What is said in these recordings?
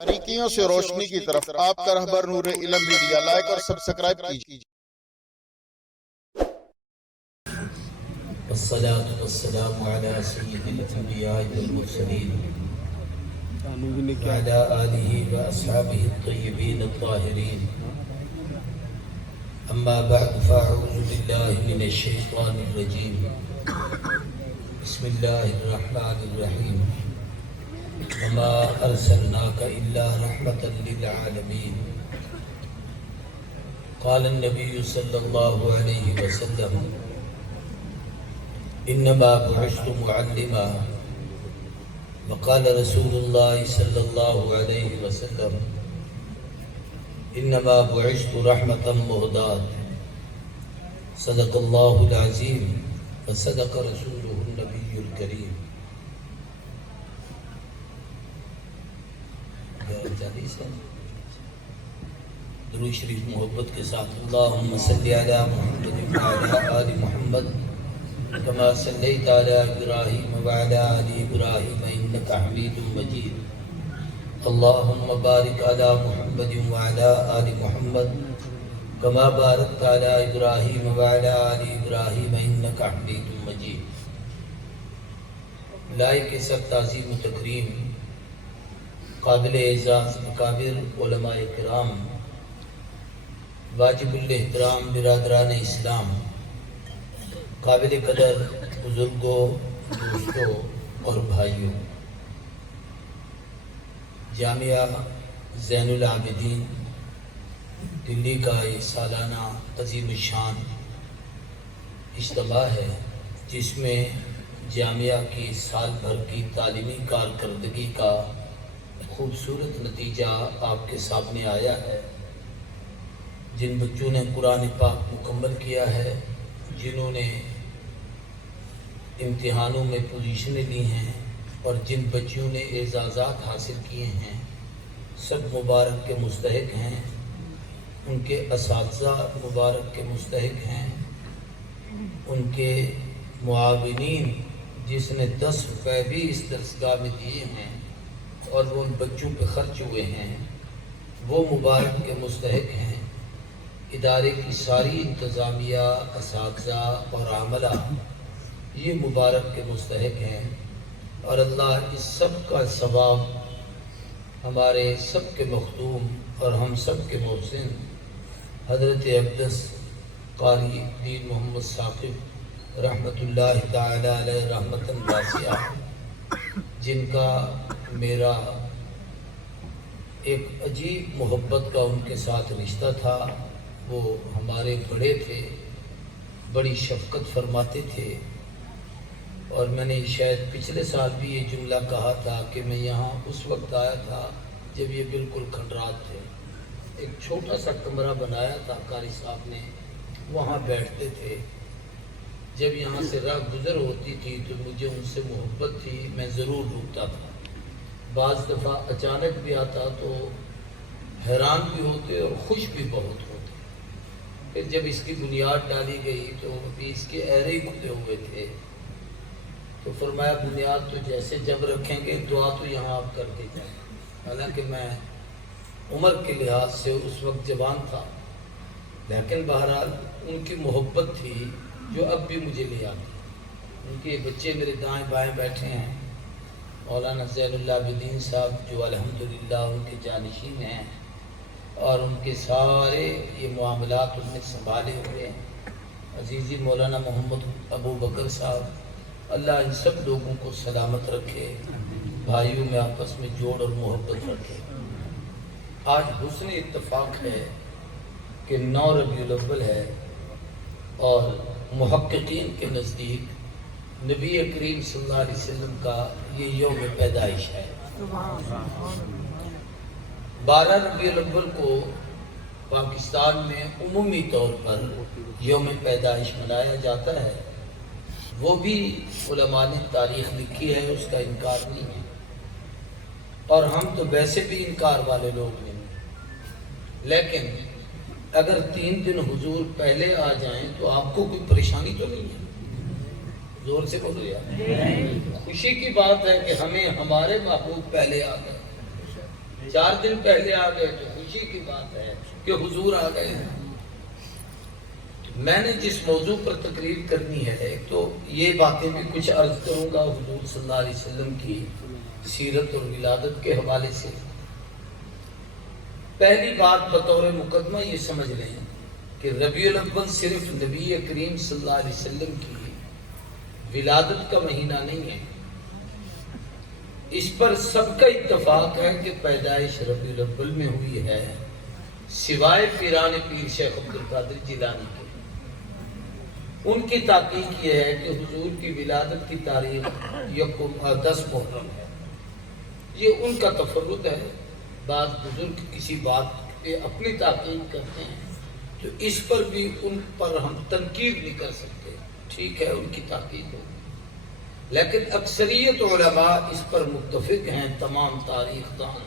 باریکیوں سے روشنی کی طرف آپ کا رہبر نور علم میڈیا لائک اور سبسکرائب کیجیے۔ والصلاة والسلام على سيد الأنبياء والمرسلين وعلى آله وأصحابه الطيبين الطاهرين. أما بعد فأعوذ بالله من الشيطان الرجيم. بسم الله الرحمن الرحيم. وما أرسلناك إلا رحمة للعالمين. قال النبي صلى الله عليه وسلم: انما بعثت معلما. وقال رسول الله صلى الله عليه وسلم: انما بعثت رحمة مهداة. صدق الله العظيم وصدق رسوله النبي الكريم. درود شریف محبت کے ساتھ اللہم صلی علی محمد وعلی آل محمد كما صليت على إبراهيم وعلى آل إبراهيم إنك حميد مجيد. اللهم بارك على محمد وعلى آل محمد كما باركت على إبراهيم وعلى آل إبراهيم إنك حميد مجيد. لائق سب تعظیم و تکریم قابل اعزاز اکابر علماء کرام، واجب الاحترام برادران اسلام، قابل قدر بزرگوں، دوستوں اور بھائیوں، جامعہ زین العابدین دلی کا یہ سالانہ عظیم الشان اجتماع ہے، جس میں جامعہ کی سال بھر کی تعلیمی کارکردگی کا خوبصورت نتیجہ آپ کے سامنے آیا ہے۔ جن بچوں نے قرآن پاک مکمل کیا ہے، جنہوں نے امتحانوں میں پوزیشنیں لی ہیں، اور جن بچیوں نے اعزازات حاصل کیے ہیں، سب مبارک کے مستحق ہیں۔ ان کے اساتذہ مبارک کے مستحق ہیں، ان کے معاونین جس نے 10 روپے بھی اس درسگاہ میں دیے ہیں اور وہ ان بچوں پہ خرچ ہوئے ہیں، وہ مبارک کے مستحق ہیں۔ ادارے کی ساری انتظامیہ، اساتذہ اور عاملہ یہ مبارک کے مستحق ہیں، اور اللہ اس سب کا ثواب ہمارے سب کے مخدوم اور ہم سب کے محسن حضرت اقدس قاری دین محمد ثاقب رحمۃ اللہ تعالی علیہ رحمۃ واسعہ، جن کا میرا ایک عجیب محبت کا ان کے ساتھ رشتہ تھا۔ وہ ہمارے بڑے تھے، بڑی شفقت فرماتے تھے، اور میں نے شاید پچھلے سال بھی یہ جملہ کہا تھا کہ میں یہاں اس وقت آیا تھا جب یہ بالکل کھنڈرات تھے۔ ایک چھوٹا سا کمرہ بنایا تھا قاری صاحب نے، وہاں بیٹھتے تھے۔ جب یہاں سے راہ گزر ہوتی تھی تو مجھے ان سے محبت تھی، میں ضرور رکتا تھا۔ بعض دفعہ اچانک بھی آتا تو حیران بھی ہوتے اور خوش بھی بہت ہوتے۔ پھر جب اس کی بنیاد ڈالی گئی تو ابھی اس کے ایرے کھلے ہوئے تھے، تو فرمایا بنیاد تو جیسے جب رکھیں گے دعا تو یہاں آپ کرتے جائیں۔ حالانکہ میں عمر کے لحاظ سے اس وقت جوان تھا، لیکن بہرحال ان کی محبت تھی جو اب بھی مجھے لے آتی۔ ان کے بچے میرے دائیں بائیں بیٹھے ہیں، مولانا زین العابدین صاحب جو الحمدللہ ان کے جانشین ہیں، اور ان کے سارے یہ معاملات ان نے سنبھالے ہوئے ہیں۔ عزیزی مولانا محمد ابو بکر صاحب، اللہ ان سب لوگوں کو سلامت رکھے، بھائیوں میں آپس میں جوڑ اور محبت رکھے۔ آج حسن اتفاق ہے کہ 9 ربیع الاول ہے، اور محققین کے نزدیک نبی کریم صلی اللہ علیہ وسلم کا یہ یوم پیدائش ہے۔ 12 ربیع الاول کو پاکستان میں عمومی طور پر یوم پیدائش منایا جاتا ہے۔ وہ بھی علماء نے تاریخ لکھی ہے، اس کا انکار نہیں ہے، اور ہم تو ویسے بھی انکار والے لوگ نہیں ہیں۔ لیکن اگر 3 دن حضور پہلے آ جائیں تو آپ کو کوئی پریشانی تو نہیں ہے؟ زور سے بولو یار۔ خوشی کی بات ہے کہ ہمیں ہمارے محبوب پہلے آ گئے، 4 دن پہلے آ گئے تو خوشی کی بات ہے کہ حضور آ گئے ہیں۔ میں نے جس موضوع پر تقریر کرنی ہے تو یہ باتیں بھی کچھ عرض کروں گا حضور صلی اللہ علیہ وسلم کی سیرت اور ولادت کے حوالے سے۔ پہلی بات بطور مقدمہ یہ سمجھ لیں کہ ربیع الاول صرف نبی کریم صلی اللہ علیہ وسلم کی ولادت کا مہینہ نہیں ہے، اس پر سب کا اتفاق ہے کہ پیدائش ربیع الاول میں ہوئی ہے، سوائے پیران پیر شیخ عبد القادر جیلانی کے۔ ان کی تحقیق یہ ہے کہ حضور کی ولادت کی تاریخ 10 محرم ہے۔ یہ ان کا تفرد ہے، بعض بزرگ کسی بات پہ اپنی تحقیق کرتے ہیں تو اس پر بھی ان پر ہم تنقید نہیں کر سکتے، ٹھیک ہے ان کی تحقیق ہو، لیکن اکثریت علماء اس پر متفق ہیں تمام تاریخ دان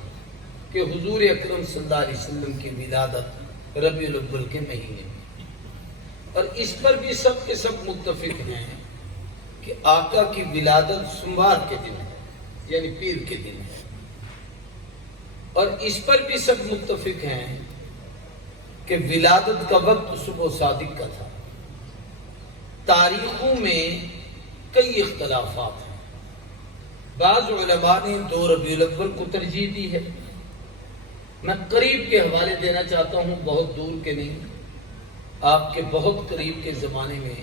کہ حضور اکرم صلی اللہ علیہ وسلم کی ولادت ربیع الاول کے مہینے میں، اور اس پر بھی سب کے سب متفق ہیں کہ آقا کی ولادت سوموار کے دن ہے، یعنی پیر کے دن ہے، اور اس پر بھی سب متفق ہیں کہ ولادت کا وقت صبح صادق کا تھا۔ تاریخوں میں کئی اختلافات ہیں، بعض علماء نے 2 ربیع الاول کو ترجیح دی ہے۔ میں قریب کے حوالے دینا چاہتا ہوں، بہت دور کے نہیں، آپ کے بہت قریب کے زمانے میں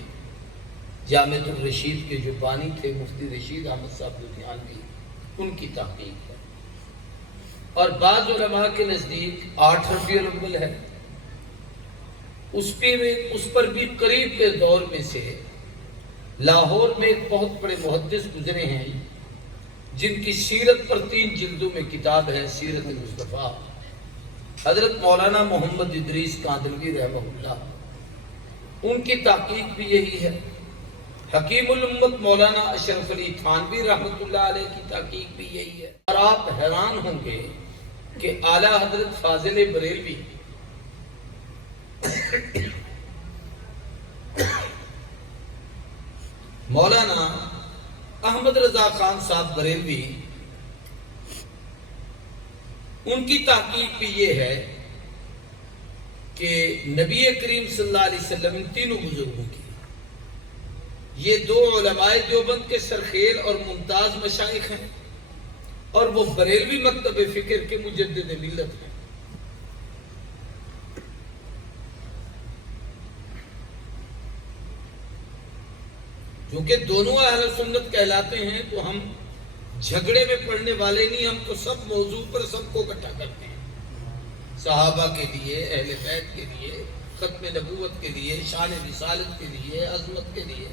جامعۃ الرشید کے جو بانی تھے مفتی رشید احمد صاحب لدھیانوی، ان کی تحقیق ہے، اور بعض علماء کے نزدیک 8 ربیع الاول ہے۔ اس پر بھی قریب کے دور میں سے لاہور میں ایک بہت بڑے محدث گزرے ہیں جن کی سیرت پر 3 جلدوں میں کتاب ہے، سیرت مصطفیٰ، حضرت مولانا محمد ادریس کاندلوی رحمہ اللہ، ان کی تحقیق بھی یہی ہے۔ حکیم الامت مولانا اشرف علی تھانوی رحمۃ اللہ علیہ کی تحقیق بھی یہی ہے، اور آپ حیران ہوں گے کہ اعلیٰ حضرت فاضل بریلوی مولانا احمد رضا خان صاحب بریلوی، ان کی تحقیق بھی یہ ہے کہ نبی کریم صلی اللہ علیہ وسلم ان تینوں بزرگوں کی، یہ 2 علماء دیوبند کے سرخیل اور ممتاز مشائخ ہیں، اور وہ بریلوی مکتب فکر کے مجدد ملت ہیں۔ کیونکہ دونوں اہل سنت کہلاتے ہیں تو ہم جھگڑے میں پڑنے والے نہیں، ہم تو سب موضوع پر سب کو اکٹھا کرتے ہیں، صحابہ کے لیے، اہل بیت کے لیے، ختم نبوت کے لیے، شان رسالت کے لیے، عظمت کے لیے،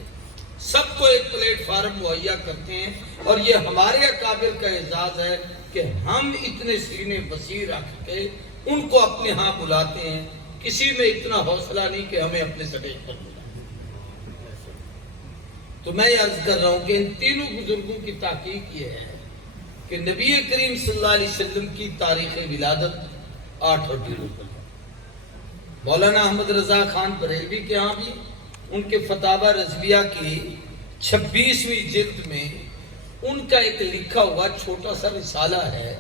سب کو ایک پلیٹ فارم مہیا کرتے ہیں، اور یہ ہمارے اکابر کا اعزاز ہے کہ ہم اتنے سینے وسیع رکھ کے ان کو اپنے ہاں بلاتے ہیں۔ کسی میں اتنا حوصلہ نہیں کہ ہمیں اپنے سٹیج پر بلائیں۔ تو میں یہ عرض کر رہا ہوں کہ ان تینوں بزرگوں کی تحقیق یہ ہے کہ نبی کریم صلی اللہ علیہ وسلم کی تاریخ ولادت 8 ربیع الاول ہے۔ مولانا احمد رضا خان بریلوی کے ہاں بھی ان کے فتاوی رضویہ کی 26ویں جلد میں ان کا ایک لکھا ہوا چھوٹا سا رسالہ ہے،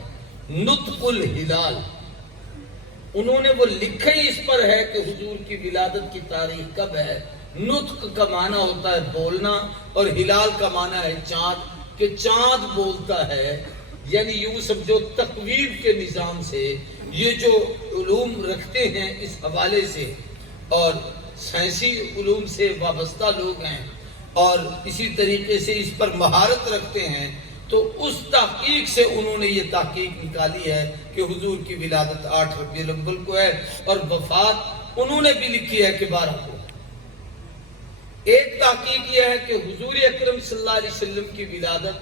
نطق الہلال۔ انہوں نے وہ لکھا ہی اس پر ہے کہ حضور کی ولادت کی تاریخ کب ہے۔ نطق کا معنی ہوتا ہے بولنا، اور ہلال کا معنی ہے چاند، کہ چاند بولتا ہے، یعنی یوں سمجھو تقویم کے نظام سے یہ جو علوم رکھتے ہیں اس حوالے سے، اور سائنسی علوم سے وابستہ لوگ ہیں اور اسی طریقے سے اس پر مہارت رکھتے ہیں، تو اس تحقیق سے انہوں نے یہ تحقیق نکالی ہے کہ حضور کی ولادت 8 ربیع الاول کو ہے، اور وفات انہوں نے بھی لکھی ہے کہ 12 کو۔ ایک تحقیق یہ ہے کہ حضور اکرم صلی اللہ علیہ وسلم کی ولادت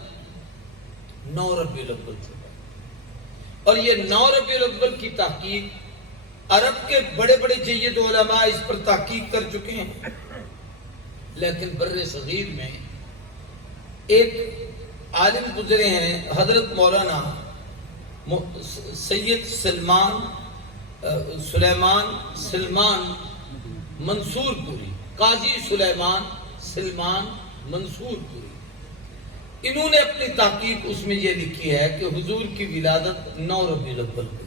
9 ربیع الاول کو ہے، اور یہ 9 ربیع الاول کی تحقیق عرب کے بڑے بڑے جید علماء اس پر تحقیق کر چکے ہیں، لیکن بر صغیر میں ایک عالم گزرے ہیں، حضرت مولانا سید سلیمان منصور پوری، قاضی سلیمان سلمان منصور پوری، انہوں نے اپنی تحقیق اس میں یہ لکھی ہے کہ حضور کی ولادت 9 ربیع الاول کو۔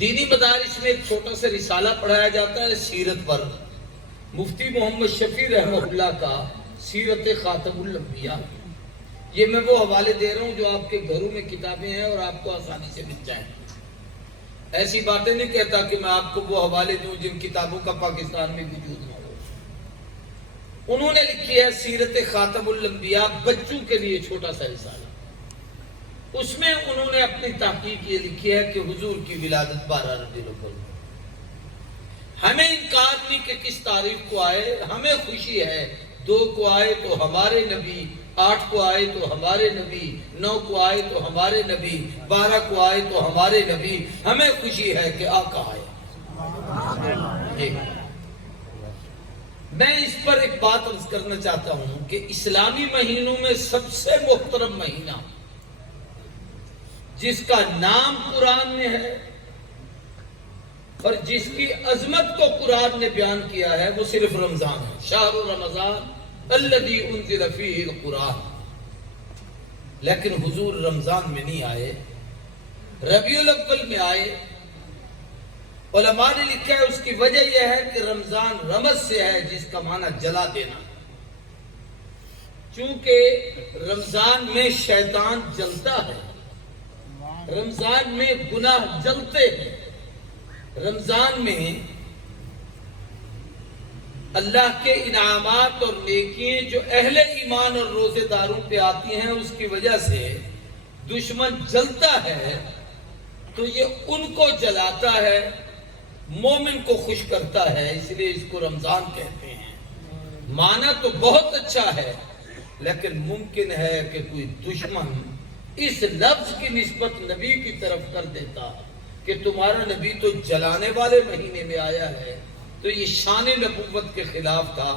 دینی مدارس میں ایک چھوٹا سا رسالہ پڑھایا جاتا ہے سیرت پر، مفتی محمد شفیع رحمہ اللہ کا سیرت خاتم الانبیاء۔ یہ میں وہ حوالے دے رہا ہوں جو آپ کے گھروں میں کتابیں ہیں اور آپ کو آسانی سے مل جائیں۔ ایسی باتیں نہیں کہتا کہ میں آپ کو وہ حوالے دوں جن کتابوں کا پاکستان میں وجود نہ ہو۔ انہوں نے لکھی ہے سیرت خاتم الانبیاء، بچوں کے لیے چھوٹا سا رسالہ۔ اس میں انہوں نے اپنی تحقیق یہ لکھی ہے کہ حضور کی ولادت 12 ربیع الاول۔ ہمیں انکار نہیں کہ کس تاریخ کو آئے، ہمیں خوشی ہے 2 کو آئے تو ہمارے نبی، 8 کو آئے تو ہمارے نبی، 9 کو آئے تو ہمارے نبی، 12 کو آئے تو ہمارے نبی، ہمیں خوشی ہے کہ آقا آئے۔ میں اس پر ایک بات عرض کرنا چاہتا ہوں کہ اسلامی مہینوں میں سب سے محترم مہینہ جس کا نام قرآن میں ہے اور جس کی عظمت کو قرآن نے بیان کیا ہے وہ صرف رمضان ہے۔ شہر رمضان الذی انزل فیہ القرآن۔ لیکن حضور رمضان میں نہیں آئے، ربیع الاول میں آئے۔ علماء نے لکھا ہے اس کی وجہ یہ ہے کہ رمضان رمض سے ہے جس کا معنی جلا دینا۔ چونکہ رمضان میں شیطان جلتا ہے، رمضان میں گناہ جلتے ہیں، رمضان میں اللہ کے انعامات اور نیکیاں جو اہل ایمان اور روزے داروں پہ آتی ہیں اس کی وجہ سے دشمن جلتا ہے، تو یہ ان کو جلاتا ہے، مومن کو خوش کرتا ہے، اس لیے اس کو رمضان کہتے ہیں۔ معنی تو بہت اچھا ہے، لیکن ممکن ہے کہ کوئی دشمن اس لفظ کی نسبت نبی کی طرف کر دیتا کہ تمہارا نبی تو جلانے والے مہینے میں آیا ہے، تو یہ شان نبوت کے خلاف تھا۔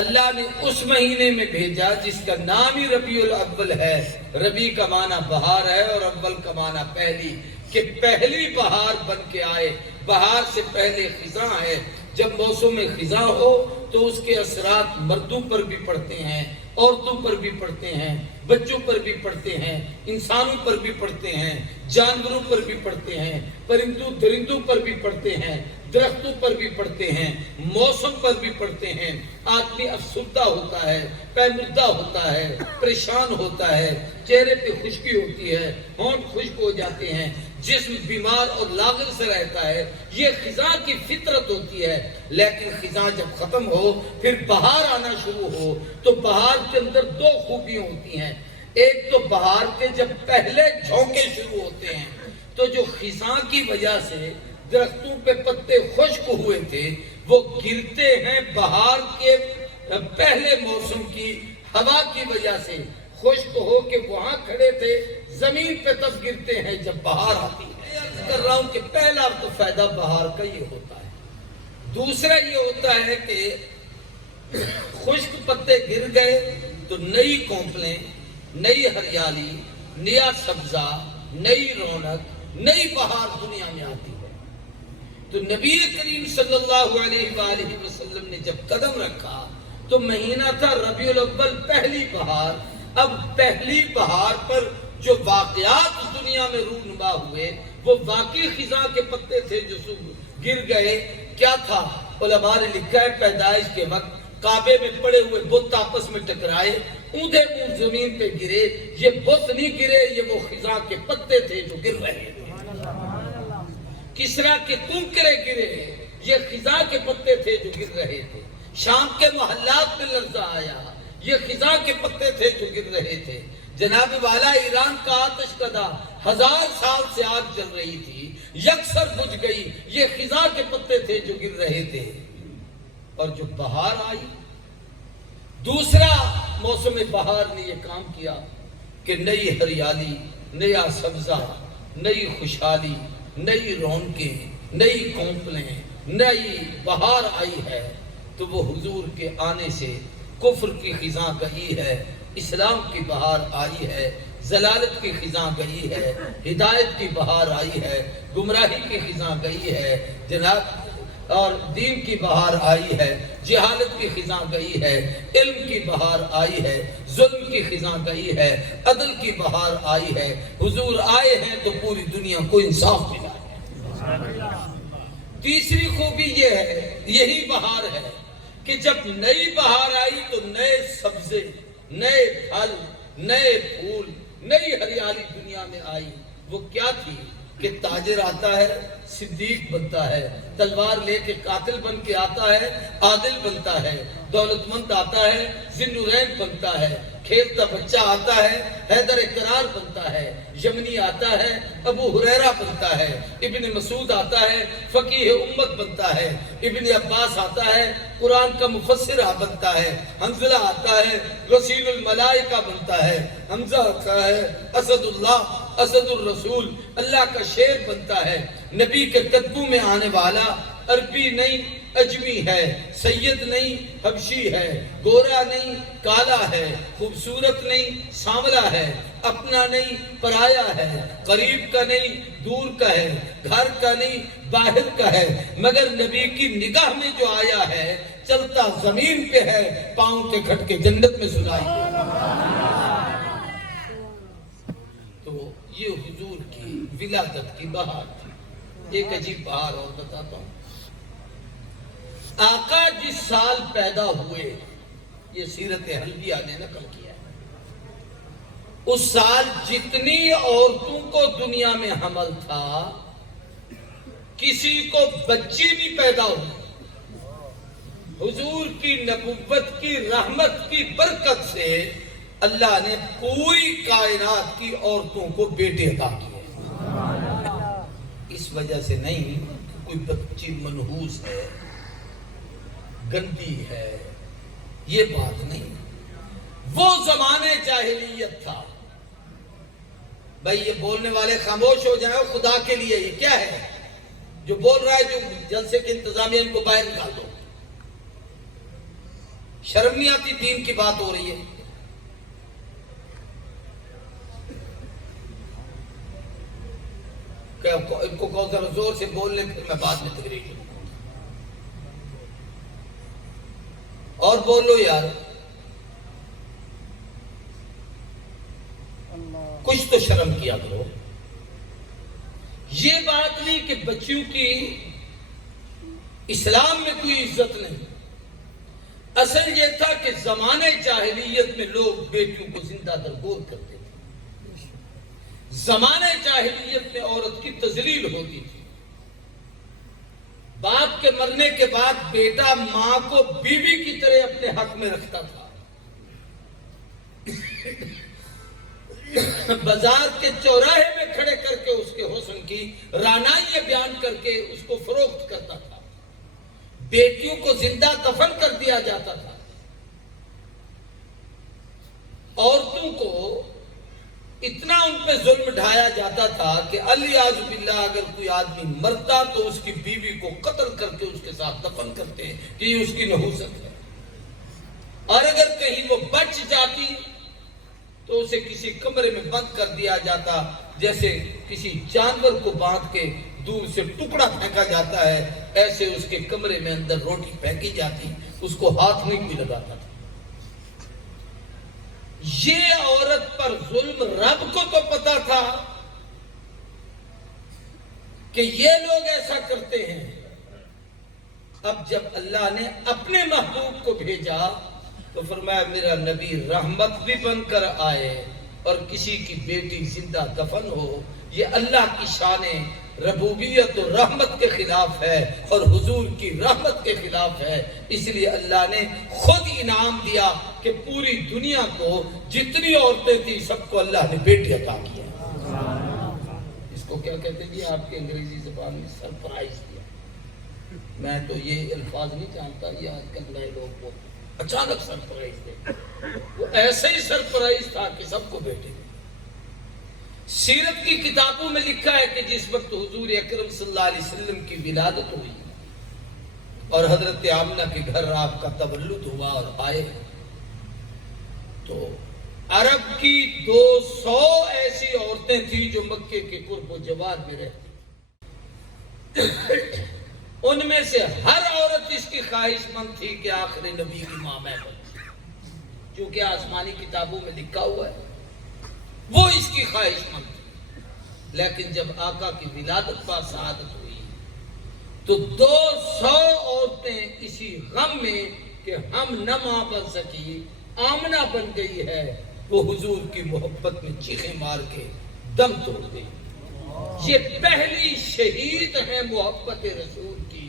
اللہ نے اس مہینے میں بھیجا جس کا نام ہی ربیع الاول ہے۔ ربیع کا معنی بہار ہے اور اول کا معنی پہلی، کہ پہلی بہار بن کے آئے۔ بہار سے پہلے خزاں ہے، جب موسم خزاں ہو تو اس کے اثرات مردوں پر بھی پڑتے ہیں، عورتوں پر بھی پڑتے ہیں، بچوں پر بھی پڑتے ہیں، انسانوں پر بھی پڑتے ہیں، جانوروں پر بھی پڑتے ہیں، پرندوں درندوں پر بھی پڑتے ہیں، درختوں پر بھی پڑتے ہیں، موسم پر بھی پڑتے ہیں۔ آدمی افسردہ ہوتا ہے، پیمردہ ہوتا ہے، پریشان ہوتا ہے، چہرے پہ خشکی ہوتی ہے، ہونٹ خشک ہو جاتے ہیں، جسم بیمار اور لاغر سے رہتا ہے۔ یہ خزاں کی فطرت ہوتی ہے۔ لیکن خزاں جب ختم ہو پھر بہار آنا شروع ہو تو بہار کے اندر 2 خوبیاں ہوتی ہیں۔ ایک تو بہار کے جب پہلے جھونکے شروع ہوتے ہیں تو جو خزاں کی وجہ سے درختوں پہ پتے خشک ہوئے تھے وہ گرتے ہیں، بہار کے پہلے موسم کی ہوا کی وجہ سے خشک ہو کے وہاں کھڑے تھے، زمین پہ تب گرتے ہیں جب بہار آتی ہے۔ عرض کر رہا ہوں کہ پہلا تو فائدہ بہار کا یہ ہوتا ہے۔ دوسرا یہ ہوتا ہے کہ خشک پتے گر گئے تو نئی کونپلیں، نئی ہریالی، نیا سبزہ، نئی رونق، نئی بہار دنیا میں آتی ہے۔ تو نبی کریم صلی اللہ علیہ وآلہ وسلم نے جب قدم رکھا تو مہینہ تھا ربیع الاول، پہلی بہار۔ اب پہلی بہار پر جو واقعات دنیا میں رونما ہوئے وہ واقعی خزاں کے پتے تھے جو گر گئے۔ کیا تھا؟ علماء نے لکھا ہے پیدائش کے وقت کعبے میں پڑے ہوئے بت آپس میں ٹکرائے، اونھے منہ زمین پہ گرے۔ یہ بت نہیں گرے، یہ وہ خزاں کے پتے تھے جو گر رہے تھے۔ کسرا کے کنکرے گرے، یہ خزاں کے پتے تھے جو گر رہے تھے۔ شام کے محلات میں لرزہ آیا، یہ خزاں کے پتے تھے جو گر رہے تھے۔ جناب والا ایران کا آتش کدا 1000 سال سے آگ جل رہی تھی، یکسر بجھ گئی، یہ خزاں کے پتے تھے جو گر رہے تھے۔ اور جو بہار آئی، دوسرا موسم بہار نے یہ کام کیا کہ نئی ہریالی، نیا سبزہ، نئی خوشحالی، نئی رونقیں، نئی کونپلیں، نئی بہار آئی ہے۔ تو وہ حضور کے آنے سے کفر کی خزاں گئی ہے، اسلام کی بہار آئی ہے، ضلالت کی خزاں گئی ہے، ہدایت کی بہار آئی ہے، گمراہی کی خزاں گئی ہے۔ جناب اور دین کی بہار آئی ہے، جہالت کی خزاں گئی ہے، علم کی بہار آئی ہے، ظلم کی خزاں گئی ہے، عدل کی بہار آئی ہے۔ حضور آئے ہیں تو پوری دنیا کو انصاف ملا ہے۔ تیسری خوبی یہ ہے، یہی بہار ہے کہ جب نئی بہار آئی تو نئے سبزے، نئے پھل، نئے پھول، نئی ہریالی دنیا میں آئی۔ وہ کیا تھی کہ تاجر آتا ہے صدیق بنتا ہے، تلوار لے کے قاتل بن کے آتا ہے عادل بنتا ہے، دولت مند آتا ہے ذی النورین بنتا ہے، کھیلتا بچہ آتا ہے حیدر کرار بنتا ہے، یمنی آتا ہے ابو ہریرہ بنتا ہے، ابن مسعود آتا ہے فقیہ امت بنتا ہے، ابن عباس آتا ہے قرآن کا مفسر بنتا ہے، حنظلہ آتا ہے رسول الملائکہ بنتا ہے، حمزہ آتا ہے اسد اللہ اسد الرسول اللہ کا شیر بنتا ہے۔ نبی کے قدموں میں آنے والا عربی نہیں اجمی ہے، سید نہیں حبشی ہے، گورا نہیں کالا ہے، خوبصورت نہیں سانولا ہے، اپنا نہیں پرایا ہے، قریب کا نہیں دور کا ہے، گھر کا نہیں باہر کا ہے، مگر نبی کی نگاہ میں جو آیا ہے چلتا زمین پہ ہے، پاؤں کے کھٹکے جنت میں سنائی دے۔ تو یہ حضور کی ولادت کی بہار تھی۔ ایک عجیب بہار اور بتاتا ہوں۔ آقا جس سال پیدا ہوئے، یہ سیرت حلبیہ نے نقل کیا ہے، اس سال جتنی عورتوں کو دنیا میں حمل تھا کسی کو بچی نہیں پیدا ہوئی۔ حضور کی نبوت کی رحمت کی برکت سے اللہ نے پوری کائنات کی عورتوں کو بیٹے عطا کیے۔ اس وجہ سے نہیں کہ کوئی بچی منحوس ہے، گندی ہے، یہ بات نہیں۔ وہ زمانے جاہلیت تھا۔ بھائی یہ بولنے والے خاموش ہو جائیں، خدا کے لیے یہ کیا ہے جو بول رہا ہے؟ جو جلسے کے انتظامیہ ان کو باہر نکال دو۔ شرم نہیں آتی؟ دین کی بات ہو رہی ہے۔ ان کو کہو ذرا زور سے بول لیں، پھر میں بعد میں تقریر کروں۔ اور بولو یار، کچھ تو شرم کیا کرو۔ یہ بات نہیں کہ بچیوں کی اسلام میں کوئی عزت نہیں۔ اصل یہ تھا کہ زمانے جاہلیت میں لوگ بیٹیوں کو زندہ درگور کرتے تھے۔ زمانے جاہلیت میں عورت کی تذلیل ہوتی تھی۔ باپ کے مرنے کے بعد بیٹا ماں کو بیوی کی طرح اپنے حق میں رکھتا تھا۔ بازار کے چوراہے میں کھڑے کر کے اس کے حسن کی رانائی بیان کر کے اس کو فروخت کرتا تھا۔ بیٹیوں کو زندہ دفن کر دیا جاتا تھا۔ عورتوں کو اتنا ان پہ ظلم ڈھایا جاتا تھا کہ الیاذ باللہ اگر کوئی آدمی مرتا تو اس کی بیوی کو قتل کر کے اس کے ساتھ دفن کرتے ہیں کہ یہ اس کی نحوست ہے، اور اگر کہیں وہ بچ جاتی تو اسے کسی کمرے میں بند کر دیا جاتا، جیسے کسی جانور کو باندھ کے دور سے ٹکڑا پھینکا جاتا ہے، ایسے اس کے کمرے میں اندر روٹی پھینکی جاتی، اس کو ہاتھ نہیں بھی لگاتا تھا۔ یہ عورت پر ظلم رب کو تو پتا تھا کہ یہ لوگ ایسا کرتے ہیں۔ اب جب اللہ نے اپنے محبوب کو بھیجا تو فرمایا میرا نبی رحمت بھی بن کر آئے، اور کسی کی بیٹی زندہ دفن ہو، یہ اللہ کی شان ربوبیت و رحمت کے خلاف ہے اور حضور کی رحمت کے خلاف ہے۔ اس لیے اللہ نے خود انعام دیا کہ پوری دنیا کو جتنی عورتیں تھیں سب کو اللہ نے بیٹی عطا کیا۔ اس کو کیا کہتے ہیں آپ کے انگریزی زبان میں؟ سرپرائز دیا۔ میں تو یہ الفاظ نہیں جانتا، یہ آج کل نئے لوگ بولتے ہیں اچانک سرپرائز دے۔ وہ ایسے ہی سرپرائز تھا کہ سب کو بیٹے دے۔ سیرت کی کتابوں میں لکھا ہے کہ جس وقت حضور اکرم صلی اللہ علیہ وسلم کی ولادت ہوئی اور حضرت آمنہ کے گھر آپ کا تولد ہوا اور آئے، تو عرب کی 200 ایسی عورتیں تھیں جو مکے کے قرب و جوار میں رہتی۔ ان میں سے ہر عورت اس کی خواہش مند تھی کہ آخر نبی کی ماں میں بنوں، چونکہ آسمانی کتابوں میں لکھا ہوا ہے، وہ اس کی خواہش مند تھی۔ لیکن جب آقا کی ولادت با سعادت ہوئی تو 200 عورتیں اسی غم میں کہ ہم نہ ماں بن سکی، آمنہ بن گئی ہے، وہ حضور کی محبت میں چیخیں مار کے دم توڑ گئی۔ یہ پہلی شہید ہیں محبت رسول کی،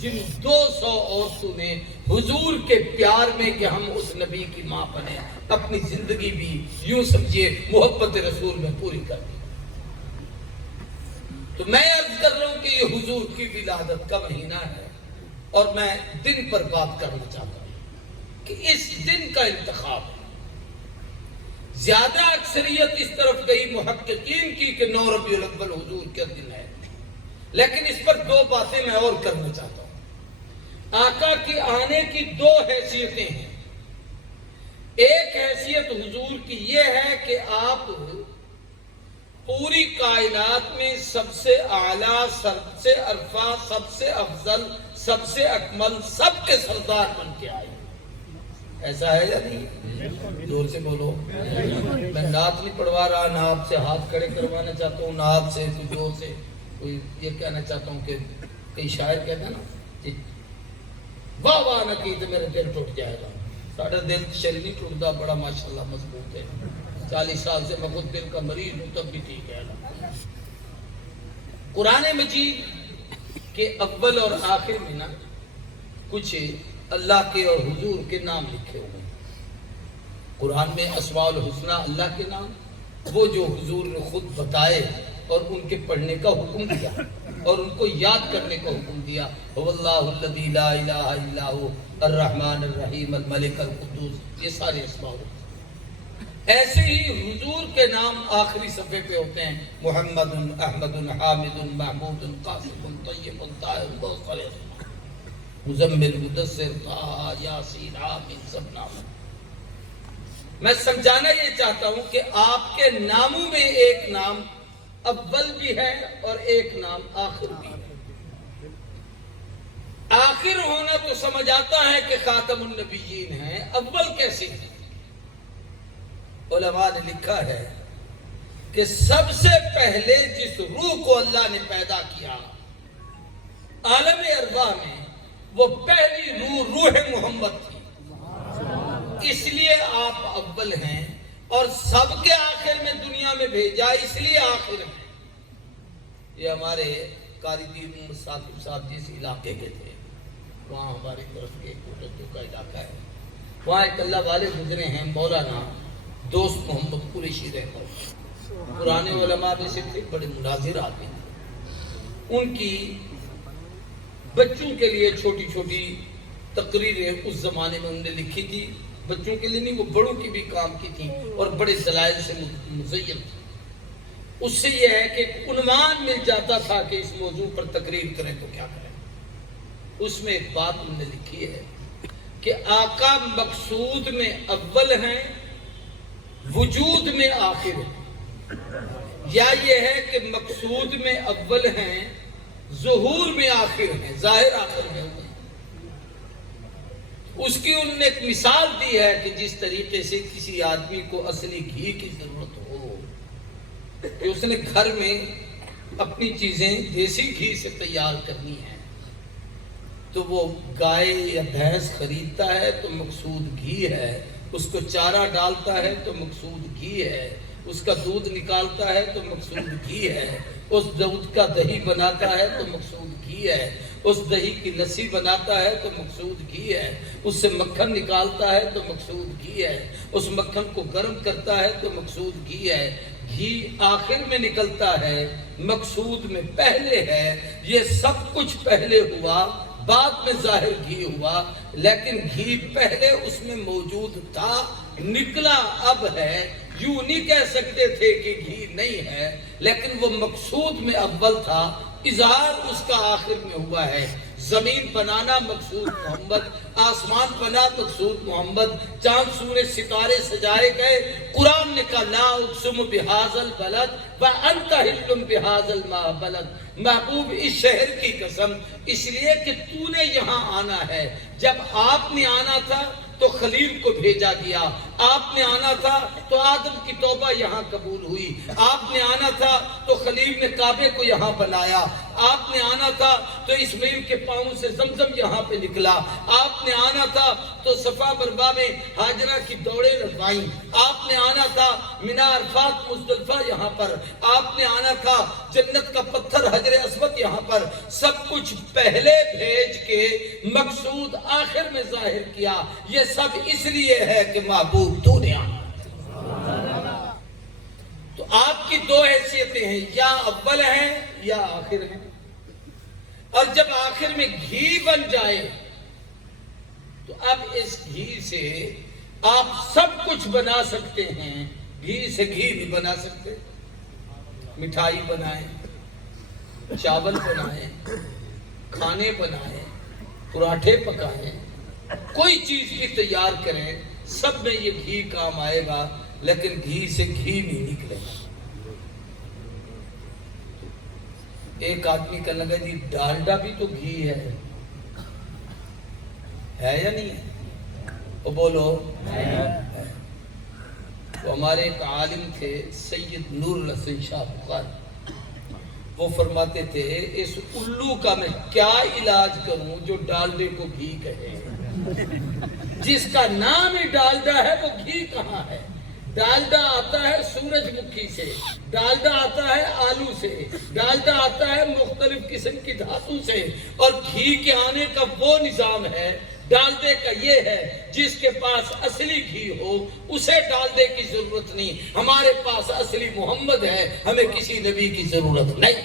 جن 200 عورتوں نے حضور کے پیار میں کہ ہم اس نبی کی ماں بنے، اپنی زندگی بھی یوں سمجھیے محبت رسول میں پوری کر دی۔ تو میں عرض کر رہا ہوں کہ یہ حضور کی ولادت کا مہینہ ہے، اور میں دن پر بات کرنا چاہتا ہوں کہ اس دن کا انتخاب ہے۔ زیادہ اکثریت اس طرف گئی محققین کی کہ 9 ربیع الاول حضور کا دن ہے، لیکن اس پر 2 باتیں میں اور کرنا چاہتا ہوں۔ آقا کی آنے کی 2 حیثیتیں ہیں۔ ایک حیثیت حضور کی یہ ہے کہ آپ پوری کائنات میں سب سے اعلیٰ، سب سے عرفہ، سب سے افضل، سب سے اکمل، سب کے سردار بن کے آئے۔ ایسا ہے یا نہیں؟ زور سے بولو۔ میں نعت نہیں پڑھوا رہا، نہ آپ سے ہاتھ کھڑے کروانا چاہتا ہوں، نہ آپ سے کوئی زور سے کوئی یہ کہنا چاہتا ہوں کہ کئی شاعر کہتے ہیں نا واہ واہ نہ کی تو میرا دل ٹوٹ جائے گا۔ ساڑھا دل شل نہیں ٹوٹتا، بڑا ماشاءاللہ مضبوط ہے۔ 40 سال سے میں خود دل کا مریض ہوں، تب بھی ٹھیک ہے۔ قرآن مجید کے اول اور آخر میں نا کچھ اللہ کے اور حضور کے نام لکھے ہوئے ہیں۔ قرآن میں اسماء الحسنی اللہ کے نام، وہ جو حضور نے خود بتائے اور ان کے پڑھنے کا حکم دیا اور ان کو یاد کرنے کا حکم دیا۔ هو اللہ الذی لا الہ الا هو الرحمن الرحیم الملک القدوس، یہ سارے اسماء الحسنی۔ ایسے ہی حضور کے نام آخری صفحے پہ ہوتے ہیں، محمد، احمد، حامد، محمود، قاسم، طیب، طاہر، بہت سارے مزمل، مدثر، طہ، یاسین، آمین، سب نام۔ میں سمجھانا یہ چاہتا ہوں کہ آپ کے ناموں میں ایک نام اول بھی ہے اور ایک نام آخر بھی ہے۔ آخر ہونا تو سمجھ آتا ہے کہ خاتم النبیین ہیں، اول کیسے ہیں؟ علماء نے لکھا ہے کہ سب سے پہلے جس روح کو اللہ نے پیدا کیا عالم ارواح میں، وہ پہلی روح محمد تھی، اس لیے آپ اول ہیں، اور سب کے آخر میں دنیا میں بھیجا اس لیے آخر ہیں۔ یہ ہمارے قاری دین محمد ثاقب صاحب جس علاقے کے تھے، وہاں ہماری طرف کے کوٹکیوں کا علاقہ ہے، وہاں ایک اللہ والے گزرے ہیں مولانا دوست محمد قریشی رحمہ، پرانے علماء میں سے تھے، بڑے مناظر آتے ہیں۔ ان کی بچوں کے لیے چھوٹی چھوٹی تقریریں اس زمانے میں انہوں نے لکھی تھی، بچوں کے لیے نہیں، وہ بڑوں کی بھی کام کی تھی، اور بڑے دلائل سے مزین تھی۔ اس سے یہ ہے کہ عنوان مل جاتا تھا کہ اس موضوع پر تقریر کریں تو کیا کریں۔ اس میں ایک بات انہوں نے لکھی ہے کہ آقا مقصود میں اول ہیں، وجود میں آخر ہیں، یا یہ ہے کہ مقصود میں اول ہیں، ظہور میں آخر ہیں، ظاہر آخر میں ہوئے۔ اس کی انہوں نے ایک مثال دی ہے کہ جس طریقے سے کسی آدمی کو اصلی گھی کی ضرورت ہو کہ اس نے گھر میں اپنی چیزیں دیسی گھی سے تیار کرنی ہیں، تو وہ گائے یا بھینس خریدتا ہے تو مقصود گھی ہے، اس کو چارہ ڈالتا ہے تو مقصود گھی ہے، اس کا دودھ نکالتا ہے تو مقصود گھی ہے، اس دودھ کا دہی بناتا ہے تو مقصود گھی ہے، اس دہی کی لسی بناتا ہے تو مقصود گھی ہے، اس سے مکھن نکالتا ہے تو مقصود گھی ہے، اس مکھن کو گرم کرتا ہے تو مقصود گھی ہے۔ گھی آخر میں نکلتا ہے، مقصود میں پہلے ہے۔ یہ سب کچھ پہلے ہوا، بعد میں ظاہر گھی ہوا، لیکن گھی پہلے اس میں موجود تھا، نکلا اب ہے۔ یوں نہیں کہہ سکتے تھے کہ گھی نہیں ہے، لیکن وہ مقصود میں اول تھا، اظہار اس کا آخر میں ہوا ہے۔ زمین بنانا مقصود محمد، آسمان بنا مقصود محمد، چاند سورج ستارے سجائے گئے، قرآن نے کہا لا اقسم بہذا البلد وانت حل بہذا الماء، محبوب اس شہر کی قسم، اس لیے کہ تو نے یہاں آنا ہے۔ جب آپ نے آنا تھا تو خلیل کو بھیجا گیا، آپ نے آنا تھا تو آدم کی توبہ یہاں قبول ہوئی، آپ نے آنا تھا تو خلیل نے کعبے کو یہاں بنایا، آپ نے آنا تھا تو اسماعیل کے پاؤں سے زمزم یہاں پہ نکلا، آپ نے آنا تھا تو صفا مروا میں ہاجرہ کی دوڑیں لگوائیں، آپ نے آنا تھا مینا عرفات مزدلفہ یہاں پر، آپ نے آنا تھا جنت کا پتھر حجر اسود یہاں پر، سب کچھ پہلے بھیج کے مقصود آخر میں ظاہر کیا۔ یہ سب اس لیے ہے کہ محبوب تو نے آنا ہے۔ تو آپ کی دو حیثیتیں ہیں، یا اول ہیں یا آخر ہیں، اور جب آخر میں گھی بن جائے تو اب اس گھی سے آپ سب کچھ بنا سکتے ہیں، گھی سے گھی بھی بنا سکتے، مٹھائی بنائیں، چاول بنائیں، کھانے بنائیں، پراٹھے پکائیں، کوئی چیز بھی تیار کریں، سب میں یہ گھی کام آئے گا، لیکن گھی سے گھی نہیں نکلے گا۔ ایک آدمی کا لگا جی ڈالڈا بھی تو گھی ہے یا نہیں ہے؟ وہ بولو ہے۔ تو ہمارے ایک عالم تھے سید نور الحسن شاہ بخاری، وہ فرماتے تھے اس الو کا میں کیا علاج کروں جو ڈالڈے کو گھی کہے، جس کا نام ہی ڈالڈا ہے وہ گھی کہاں ہے؟ ڈالڈا آتا ہے سورج مکھی سے، ڈالڈا آتا ہے آلو سے، ڈالڈا آتا ہے مختلف قسم کی دھاتوں سے، اور گھی کے آنے کا وہ نظام ہے، ڈالڈے کا یہ ہے جس کے پاس اصلی گھی ہو اسے ڈالڈے کی ضرورت نہیں، ہمارے پاس اصلی محمد ہے، ہمیں کسی نبی کی ضرورت نہیں۔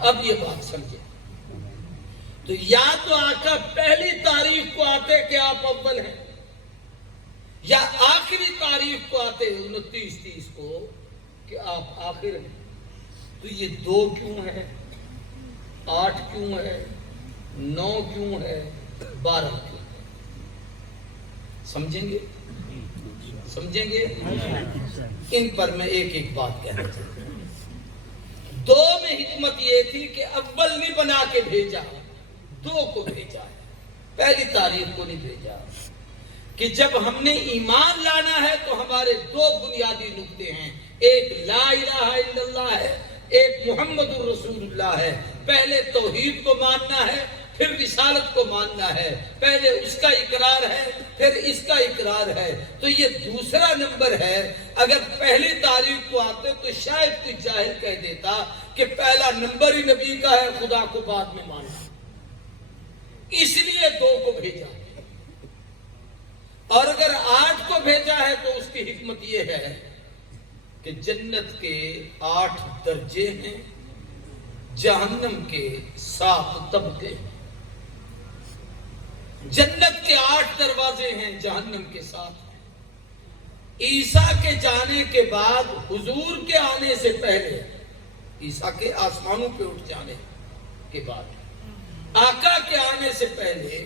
اب یہ بات سمجھے، تو یا تو آقا پہلی تاریخ کو آتے کہ آپ اول ہیں، یا آخری تاریخ کو آتے 29-30 کو کہ آپ آخر ہیں۔ تو یہ 2 کیوں ہے، 8 کیوں ہے، 9 کیوں ہے، 12 کیوں ہے؟ سمجھیں گے؟ سمجھیں گے؟ ان پر میں ایک ایک بات کہنا چاہتا ہوں۔ 2 میں حکمت یہ تھی کہ اول نہیں بنا کے بھیجا، 2 کو بھیجا، پہلی تاریخ کو نہیں بھیجا، کہ جب ہم نے ایمان لانا ہے تو ہمارے 2 بنیادی نقطے ہیں، ایک لا الہ الا اللہ ہے، ایک محمد الرسول اللہ ہے۔ پہلے توحید کو ماننا ہے، پھر رسالت کو ماننا ہے، پہلے اس کا اقرار ہے پھر اس کا اقرار ہے۔ تو یہ دوسرا نمبر ہے۔ اگر پہلی تاریخ کو آتے تو شاید کوئی جاہل کہہ دیتا کہ پہلا نمبر ہی نبی کا ہے، خدا کو بعد میں ماننا، اس لیے 2 کو بھیجا۔ اور اگر 8 کو بھیجا ہے تو اس کی حکمت یہ ہے کہ جنت کے 8 درجے ہیں، جہنم کے 7 طبقے ہیں۔ جنت کے 8 دروازے ہیں، جہنم کے 7 ہیں۔ عیسیٰ کے جانے کے بعد، حضور کے آنے سے پہلے، عیسیٰ کے آسمانوں پہ اٹھ جانے کے بعد، آقا کے آنے سے پہلے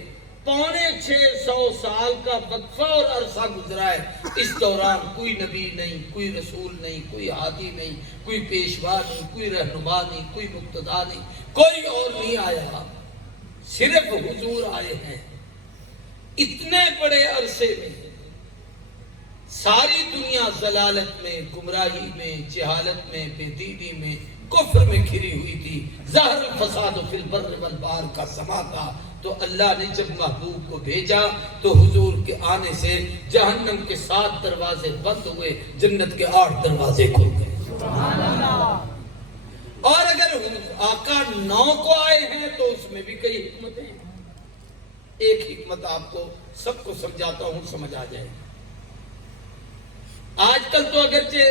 650 سال کا وقفہ اور عرصہ گزرا ہے۔ اس دوران کوئی نبی نہیں، کوئی رسول نہیں، کوئی ہادی نہیں، کوئی پیشوا نہیں، کوئی رہنما نہیں، کوئی مقتدا نہیں، کوئی اور نہیں آیا، صرف حضور آئے ہیں۔ اتنے بڑے عرصے میں ساری دنیا ضلالت میں، گمراہی میں، جہالت میں، بے دینی میں، کفر میں گھری ہوئی تھی۔ ظاہر الفساد فی البر والبحر کا سما تھا۔ تو اللہ نے جب محبوب کو بھیجا تو حضور کے آنے سے جہنم کے 7 دروازے بند ہوئے، جنت کے 8 دروازے کھل گئے۔ اور اگر آقا 9 کو آئے ہیں تو اس میں بھی کئی حکمتیں ہیں۔ ایک حکمت آپ کو سب کو سمجھاتا ہوں، سمجھ آ جائے۔ آج کل تو اگرچہ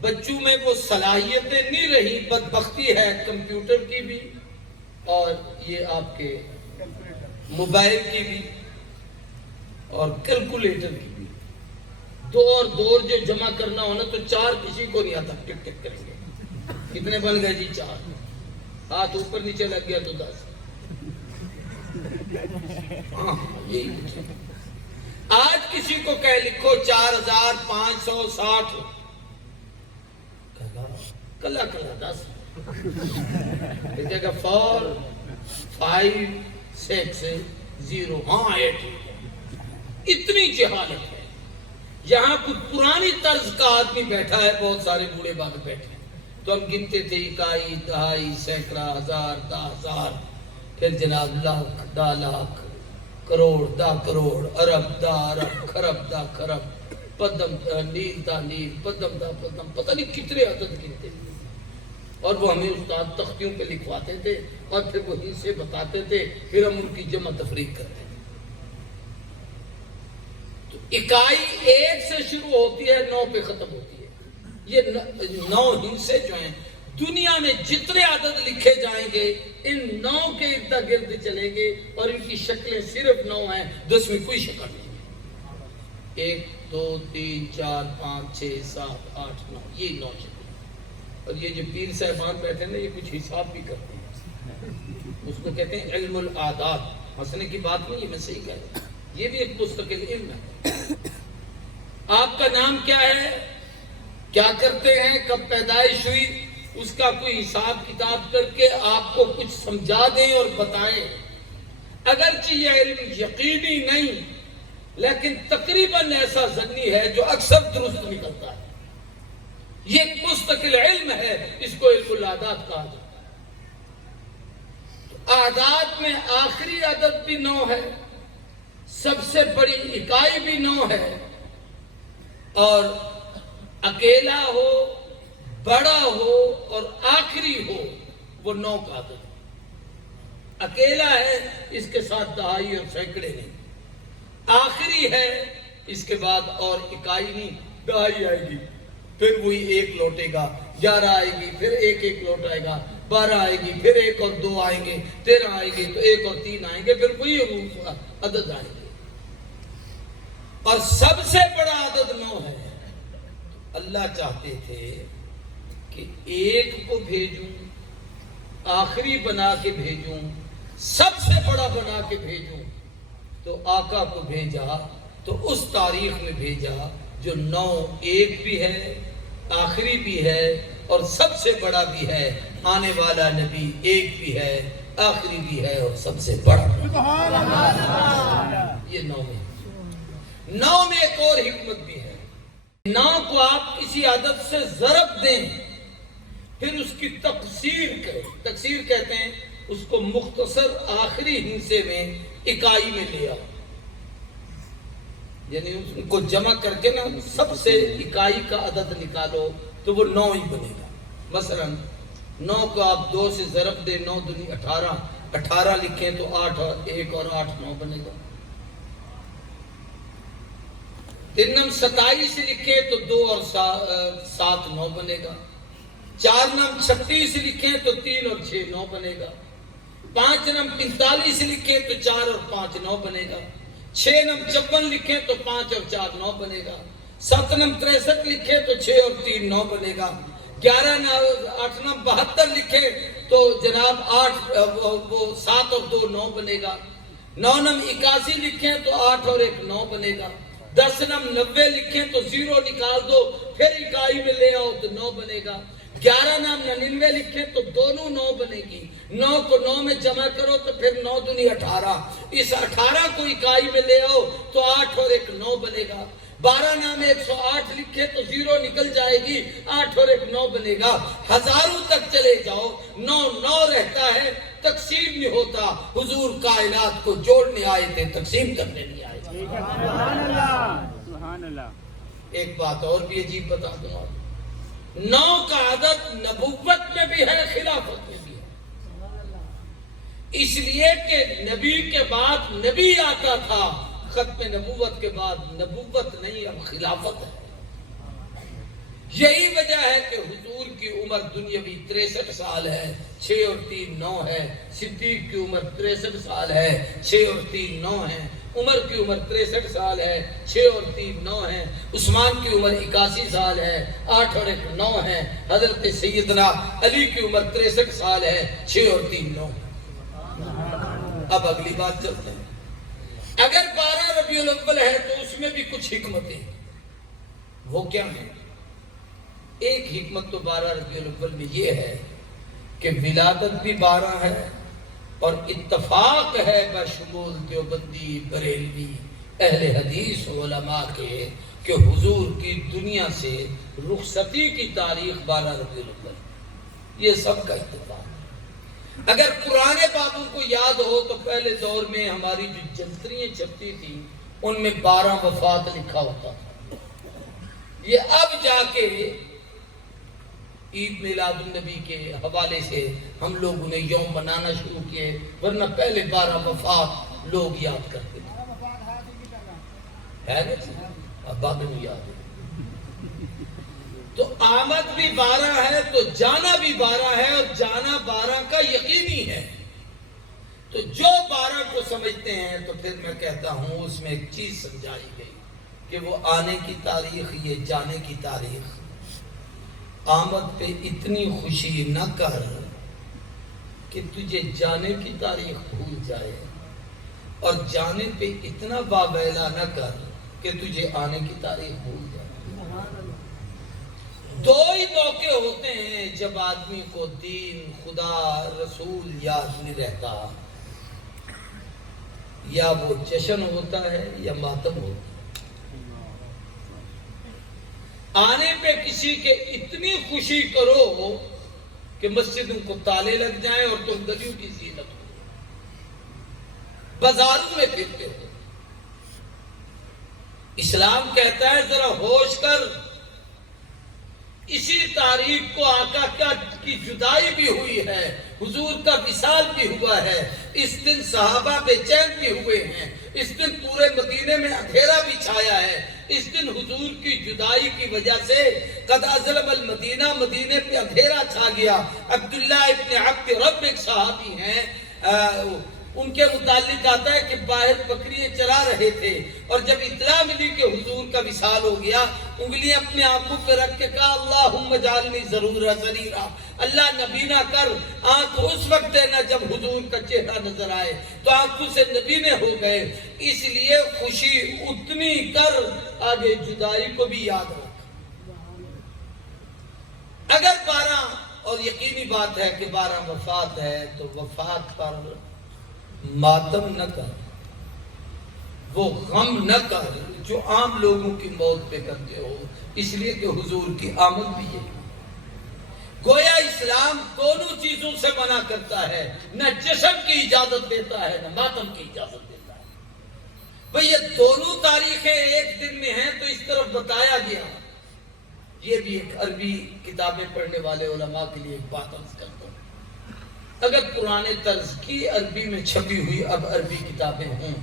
بچوں میں وہ صلاحیتیں نہیں رہی، بدبختی ہے کمپیوٹر کی بھی اور یہ آپ کے موبائل کی بھی اور کیلکولیٹر کی بھی۔ دور جو جمع کرنا ہونا تو 4 کسی کو نہیں آتا، ٹک ٹک کریں گے، کتنے بن گئے جی؟ 4، ہاتھ اوپر نیچے لگ گیا تو 10۔ ہاں یہی کچھ ہے۔ آج کسی کو کہہ لکھو 4560، کلا 10، جگہ 4 5 6 0، ہاں 8۔ اتنی جہالت ہے۔ یہاں کچھ پرانی طرز کا آدمی بیٹھا ہے، بہت سارے بوڑھے بات بیٹھے ہیں، تو ہم گنتے تھے 1 دہائی سینکڑا 1000 10,000، پھر جناب لاکھ 10 لاکھ، کروڑ 10 کروڑ، ارب 10 ارب، خرب 10 خرب، پدم نیل 10 نیل، پدم 10 پدم، پتہ نہیں کتنے عدد گنتے تھے، اور وہ ہمیں استاد تختیوں پہ لکھواتے تھے اور پھر وہیں سے بتاتے تھے، پھر ہم ان کی جمع تفریق کرتے تھے۔ تو اکائی 1 سے شروع ہوتی ہے، 9 پہ ختم ہوتی ہے۔ یہ 9 ہندسے جو ہیں، دنیا میں جتنے عدد لکھے جائیں گے ان 9 کے ارد گرد چلیں گے، اور ان کی شکلیں صرف 9 ہیں، 10 میں کوئی شکل نہیں ہے۔ 1 2 3 4 5 6 7 8 9، یہ 9 شکل۔ اور یہ جو پیر صاحبان بیٹھے ہیں نا، یہ کچھ حساب بھی کرتے ہیں، اس کو کہتے ہیں علم العادات۔ ہنسنے کی بات نہیں ہے، میں صحیح کہہ رہا ہوں، یہ بھی ایک مستقل علم ہے۔ آپ کا نام کیا ہے، کیا کرتے ہیں، کب پیدائش ہوئی، اس کا کوئی حساب کتاب کر کے آپ کو کچھ سمجھا دیں اور بتائیں۔ اگرچہ یہ علم یقینی نہیں، لیکن تقریباً ایسا ظنی ہے جو اکثر درست نکلتا ہے۔ یہ ایک مستقل علم ہے، اس کو علم العادات کہا جاتا ہے۔ اعداد میں آخری عدد بھی 9 ہے، سب سے بڑی اکائی بھی 9 ہے، اور اکیلا ہو، بڑا ہو اور آخری ہو، وہ 9 کا عدد ہے۔ اکیلا ہے، اس کے ساتھ دہائی اور سینکڑے نہیں، آخری ہے، اس کے بعد اور اکائی نہیں، دہائی آئے گی، پھر وہی 1 لوٹے گا، 11 آئے گی، پھر 1 لوٹ آئے گا، 12 آئے گی، پھر 1 اور 2 آئیں گے، 13 آئے گی تو 1 اور 3 آئیں گے، پھر وہی عدد آئیں گے، اور سب سے بڑا عدد 9 ہے۔ اللہ چاہتے تھے کہ 1 کو بھیجوں، آخری بنا کے بھیجوں، سب سے بڑا بنا کے بھیجوں، تو آقا کو بھیجا تو اس تاریخ میں بھیجا جو 9 1 بھی ہے، آخری بھی ہے، اور سب سے بڑا بھی ہے۔ آنے والا نبی 1 بھی ہے، آخری بھی ہے، اور سب سے بڑا بھی ہے۔ یہ 9 میں 9 میں ایک اور حکمت بھی ہے۔ 9 کو آپ کسی عدد سے ضرب دیں، پھر اس کی تقسیر کریں، تقسیر کہتے ہیں اس کو مختصر آخری ہندسے میں اکائی میں لیا، یعنی اس کو جمع کر کے نا سب سے اکائی کا عدد نکالو تو وہ 9 ہی بنے گا۔ مثلا 9 کو آپ 2 سے ضرب دیں، 9 دنی 18، 18 لکھیں تو 8 اور 1 اور 8 9 بنے گا۔ 3 نم 27 لکھیں تو 2 اور 7 9 بنے گا۔ 4 نم 36 لکھیں تو 3 اور 6 9 بنے گا۔ 5 نم 45 لکھیں تو 4 اور 5 9 بنے گا۔ 6 نم 54 لکھیں تو 5 اور 4 9 بنے گا۔ 7 نم 63 لکھیں تو 6 اور 3 9 بنے گا۔ 8 نم 72 لکھیں تو جناب 7 اور 2 9 بنے گا۔ 9 نم 81 لکھیں تو 8 اور 1 9 بنے گا۔ 10 نم 90 لکھیں تو 0 نکال دو، پھر اکائی میں لے آؤ تو 9 بنے گا۔ 11 نام 99 لکھیں تو دونوں 9 بنے گی۔ 9 کو 9 میں جمع کرو تو پھر 9 دنی 18، اس 18 کو اکائی میں لے آؤ تو 8 اور 1 9 بنے گا۔ 12 نام 108 لکھے تو 0 نکل جائے گی، 8 اور 1 9 بنے گا۔ ہزاروں تک چلے جاؤ، 9 9 رہتا ہے، تقسیم نہیں ہوتا۔ حضور کائنات کو جوڑنے آئے تھے، تقسیم کرنے نہیں آئے تھے۔ سبحان اللہ۔ ایک بات اور بھی عجیب بتا دوں آپ، 9 کا عدد نبوت میں بھی ہے، خلافت میں بھی ہے، اس لیے کہ نبی کے بعد نبی آتا تھا، ختم نبوت کے بعد نبوت نہیں، اب خلافت ہے۔ یہی وجہ ہے کہ حضور کی عمر دنیاوی 63 سال ہے، 6 اور 3 9 ہے۔ صدیق کی عمر 63 سال ہے، 6 اور 3 9 ہے۔ عمر کی عمر 63 سال ہے، 6 اور 3 9 ہیں، عثمان کی عمر 81 سال ہے، 8 اور 1 9 ہے، حضرت سیدنا علی کی عمر 63 سال ہے، 6 اور 3 9۔ اب اگلی بات چلتے ہیں، اگر 12 ربیع الاول ہے تو اس میں بھی کچھ حکمتیں، وہ کیا ہیں؟ ایک حکمت تو 12 ربیع الاول میں یہ ہے کہ ولادت بھی 12 ہے، اور اتفاق ہے بشمول دیوبندی بریلوی اہل حدیث علماء کے کہ حضور کی دنیا سے رخصتی کی تاریخ 12 ربیع الاول، یہ سب کا اتفاق ہے۔ اگر پرانے بابوں کو یاد ہو تو پہلے دور میں ہماری جو جنتریاں چھپتی تھیں ان میں 12 وفات لکھا ہوتا تھا، یہ اب جا کے عید میلاد النبی کے حوالے سے ہم لوگ انہیں یوم منانا شروع کیے، ورنہ پہلے 12 وفات لوگ یاد کرتے تھے، ہے نا؟ اب بعد میں یاد ہے تو آمد بھی 12 ہے تو جانا بھی 12 ہے، اور جانا 12 کا یقینی ہے۔ تو جو 12 کو سمجھتے ہیں تو پھر میں کہتا ہوں اس میں ایک چیز سمجھائی گئی کہ وہ آنے کی تاریخ، یہ جانے کی تاریخ، آمد پہ اتنی خوشی نہ کر کہ تجھے جانے کی تاریخ بھول جائے، اور جانے پہ اتنا واویلا نہ کر کہ تجھے آنے کی تاریخ بھول جائے۔ دو ہی موقع ہوتے ہیں جب آدمی کو دین، خدا، رسول یاد نہیں رہتا، یا وہ جشن ہوتا ہے یا ماتم ہوتا ہے۔ آنے پہ کسی کے اتنی خوشی کرو کہ مسجدوں کو تالے لگ جائیں اور تم گلیوں کی زینت ہو، بازاروں میں پھرتے ہو۔ اسلام کہتا ہے ذرا ہوش کر، اسی تاریخ کو آقا کی جدائی بھی ہوئی ہے، حضور کا وصال بھی ہوا ہے، اس دن صحابہ بے چین بھی ہوئے ہیں، اس دن پورے مدینے میں اندھیرا بھی چھایا ہے، اس دن حضور کی جدائی کی وجہ سے قد اظلم المدینہ، مدینے پہ اندھیرا چھا گیا۔ عبداللہ ابن عبد رب ایک صحابی ہیں، ان کے متعلق آتا ہے کہ باہر بکریاں چلا رہے تھے، اور جب اطلاع ملی کہ حضور کا وصال ہو گیا، انگلیاں اپنے آنکھوں پہ رکھ کے کہا اللہم اجعلنی ضرورا ضریرا، اللہ نبی نہ کر، آنکھ اس وقت دینا جب حضور کا چہرہ نظر آئے، تو آنکھوں سے نبی نے ہو گئے۔ اس لیے خوشی اتنی کر، آگے جدائی کو بھی یاد رکھ۔ اگر 12 اور یقینی بات ہے کہ 12 وفات ہے تو وفات پر ماتم نہ کر، وہ غم نہ کر جو عام لوگوں کی موت پہ کرتے ہو، اس لیے کہ حضور کی آمد بھی ہے۔ گویا اسلام دونوں چیزوں سے منع کرتا ہے، نہ جشن کی اجازت دیتا ہے نہ ماتم کی اجازت دیتا ہے۔ بھئی یہ دونوں تاریخیں ایک دن میں ہیں تو اس طرف بتایا گیا۔ یہ بھی ایک عربی کتابیں پڑھنے والے علماء کے لیے ایک بات عرض کرتا ہوں، اگر پرانے طرز کی عربی میں چھپی ہوئی اب عربی کتابیں ہوں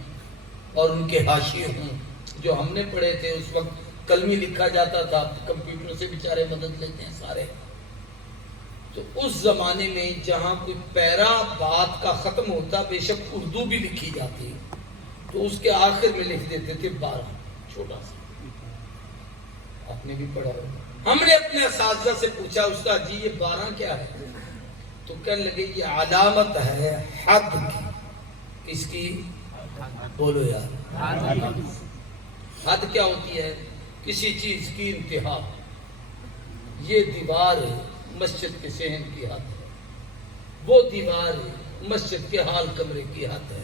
اور ان کے حاشیے ہوں، جو ہم نے پڑھے تھے اس وقت قلمی لکھا جاتا تھا، کمپیوٹر سے بیچارے مدد لیتے ہیں سارے، تو اس زمانے میں جہاں کوئی پیرا بات کا ختم ہوتا، بے شک اردو بھی لکھی جاتی، تو اس کے آخر میں لکھ دیتے تھے 12، چھوٹا سا، آپ نے بھی پڑھا ہوگا۔ ہم نے اپنے اساتذہ سے پوچھا استاد جی یہ 12 کیا ہے؟ تو کہنے لگے یہ علامت ہے حد کی۔ کس کی؟ بولو یار، حد کیا ہوتی ہے؟ کسی چیز کی انتہا۔ یہ دیوار مسجد کے صحن کی حد ہے، وہ دیوار مسجد کے حال کمرے کی حد ہے،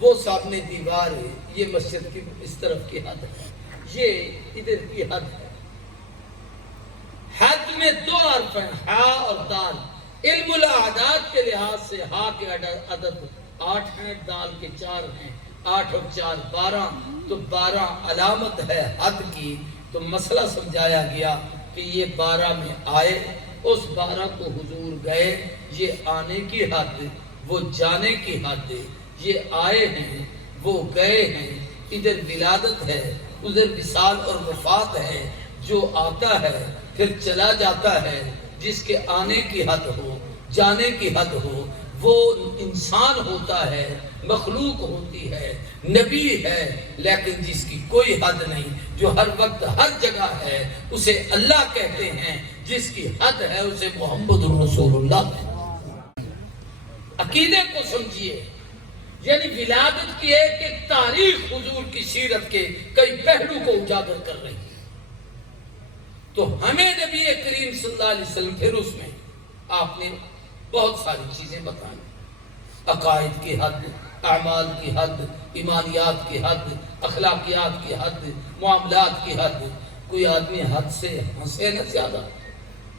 وہ سامنے دیوار یہ مسجد کی اس طرف کی حد ہے، یہ ادھر کی حد ہے۔ حد میں 2 حرف ہیں، ہا اور دال۔ علم الاعداد کے لحاظ سے ہا کے عدد 8 ہیں، دال کے 4 ہیں، 8 اور 4 12، تو 12 علامت ہے حد کی۔ تو مسئلہ سمجھایا گیا کہ یہ 12 میں آئے، اس 12 کو حضور گئے، یہ آنے کی حد، وہ جانے کی حد، یہ آئے ہیں وہ گئے ہیں، ادھر ولادت ہے ادھر وصال اور وفات ہے، جو آتا ہے پھر چلا جاتا ہے، جس کے آنے کی حد ہو جانے کی حد ہو وہ انسان ہوتا ہے، مخلوق ہوتی ہے، نبی ہے، لیکن جس کی کوئی حد نہیں، جو ہر وقت ہر جگہ ہے اسے اللہ کہتے ہیں، جس کی حد ہے اسے محمد رسول اللہ کہتے ہیں۔ عقیدے کو سمجھیے، یعنی ولادت کی ایک تاریخ حضور کی سیرت کے کئی پہلو کو اجاگر کر رہی ہے۔ تو ہمیں نبی کریم صلی اللہ علیہ وسلم، پھر اس میں آپ نے بہت ساری چیزیں بتائیں، عقائد کی حد، اعمال کی حد، ایمانیات کی حد، اخلاقیات کی حد، معاملات کی حد۔ کوئی آدمی حد سے ہنسے نہ زیادہ،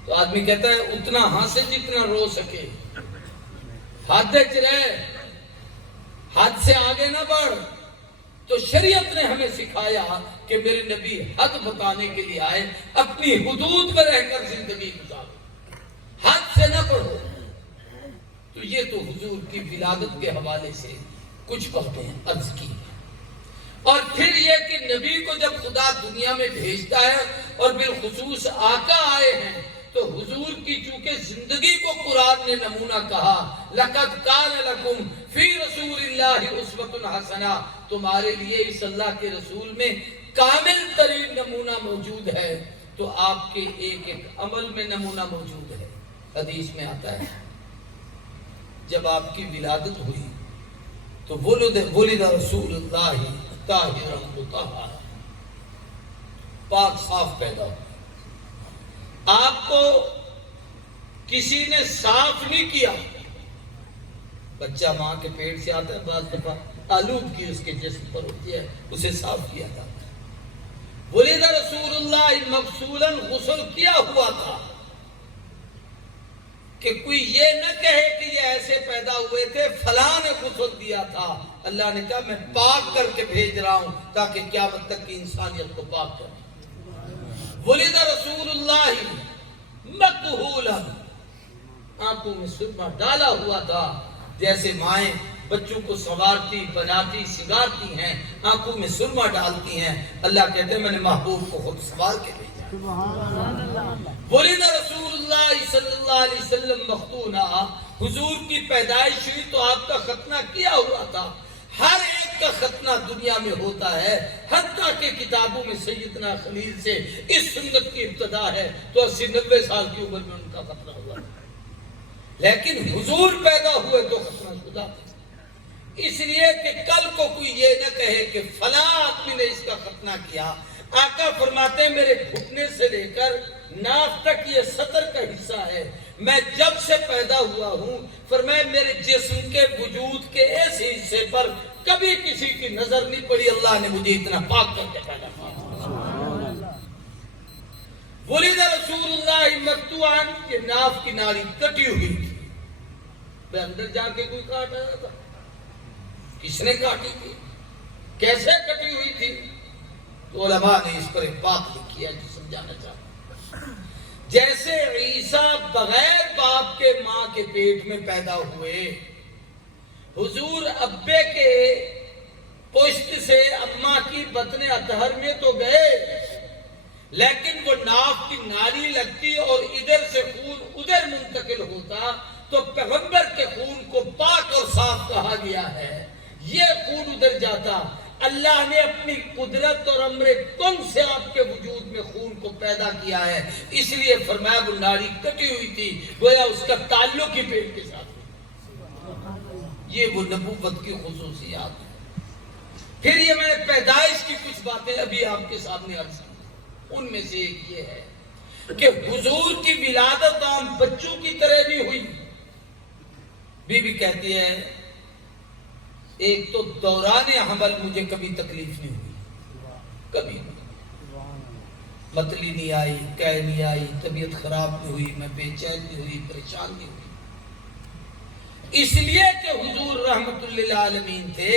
تو آدمی کہتا ہے اتنا ہنسے جتنا رو سکے، حد وچ رہ، حد سے آگے نہ بڑھ۔ تو شریعت نے ہمیں سکھایا کہ میرے نبی حد بتانے کے لیے آئے، اپنی حدود میں رہ کر زندگی گزارو، حد سے نہ بڑھو۔ تو یہ تو حضور کی ولادت کے حوالے سے کچھ باتیں عرض کی، اور پھر یہ کہ نبی کو جب خدا دنیا میں بھیجتا ہے اور بالخصوص آقا آئے ہیں، تو حضور کی چونکہ زندگی کو قرآن نے نمونہ کہا، لَقَدْ كَانَ لَكُمْ فِي رَسُولِ اللَّهِ أُسْوَةٌ حَسَنَةٌ، تمہارے لیے اس اللہ کے رسول میں کامل ترین نمونہ موجود ہے۔ تو آپ کے ایک ایک عمل میں نمونہ موجود ہے۔ حدیث میں آتا ہے جب آپ کی ولادت ہوئی تو ولد رسول اللہ طاہرا مطہرا، پاک صاف پیدا ہوا۔ آپ کو کسی نے صاف نہیں کیا، بچہ ماں کے پیٹ سے آتا ہے، بعض دفعہ آلودگی اس کے جسم پر ہوتی ہے، اسے صاف کیا تھا۔ ولد رسول اللہ مغسولا، غسل کیا ہوا تھا، کہ کوئی یہ نہ کہے کہ یہ ایسے پیدا ہوئے تھے، فلاں نے غسل دیا تھا۔ اللہ نے کہا میں پاک کر کے بھیج رہا ہوں تاکہ قیامت تک کی انسانیت کو پاک کرے۔ ولد رسول اللہ مکحولا، آنکھوں میں سرما ڈالا ہوا تھا، جیسے مائیں بچوں کو سنوارتی، بناتی، سنگارتی ہیں، آنکھوں میں سرما ڈالتی ہیں، اللہ کہتے ہیں میں نے محبوب کو خود سنوار کے بھیجا۔ ولد رسول اللہ صلی اللہ علیہ وسلم مختونا، حضور کی پیدائش ہوئی تو آپ کا ختنہ کیا ہوا تھا۔ ہر ایک کا ختنہ دنیا میں ہوتا ہے، حتیٰ کہ کتابوں میں سیدنا خلیل سے اس سنت کی ابتدا ہے، تو 80-90 سال کی عمر میں ان کا ختنہ ہوا، لیکن حضور پیدا ہوئے تو ختنہ شدہ تھے۔ اس لیے کہ کل کو کوئی یہ نہ کہے کہ فلاں آدمی نے اس کا ختنہ کیا۔ آقا فرماتے ہیں میرے گھٹنے سے لے کر ناف تک یہ سطر کا حصہ ہے، میں جب سے پیدا ہوا ہوں، فرمایا میرے جسم کے وجود کے ایسے حصے پر کبھی کسی کی نظر نہیں پڑی، اللہ نے مجھے اتنا پاک کر کے پیدا کیا۔ ولد رسول اللہ مقطوعاً، کہ ناف کی ناڑی کٹی ہوئی تھی، میں اندر جا کے کوئی کاٹ آیا تھا، کس نے کاٹی تھی، کیسے کٹی ہوئی تھی؟ تو علماء نے اس پر ایک بات لکھی ہے جو سمجھانا چاہتا ہوں۔ جیسے عیسیٰ بغیر باپ کے ماں کے پیٹ میں پیدا ہوئے، حضور ابے کے پشت سے اماں کی بطن اطہر میں تو گئے، لیکن وہ ناف کی نالی لگتی اور ادھر سے خون ادھر منتقل ہوتا، تو پیغمبر کے خون کو پاک اور صاف کہا گیا ہے۔ یہ خون ادھر جاتا، اللہ نے اپنی قدرت اور امر کن سے آپ کے وجود میں خون کو پیدا کیا ہے، اس لیے فرمایا وہ ناڑی کٹی ہوئی تھی، گویا اس کا تعلق ہی پیٹ کے ساتھ ہے۔ یہ وہ نبوت کی خصوصیات ہے۔ پھر یہ میں نے پیدائش کی کچھ باتیں ابھی آپ کے سامنے عرض کی، ان میں سے ایک یہ ہے کہ حضور کی ولادت عام بچوں کی طرح نہیں ہوئی۔ بی بی کہتی ہے ایک تو دوران حمل مجھے کبھی تکلیف نہیں ہوئی، کبھی متلی نہیں آئی، قے نہیں آئی، طبیعت خراب نہیں ہوئی، میں بے چین نہیں ہوئی، پریشان نہیں ہوئی، اس لیے کہ حضور رحمت للعالمین تھے۔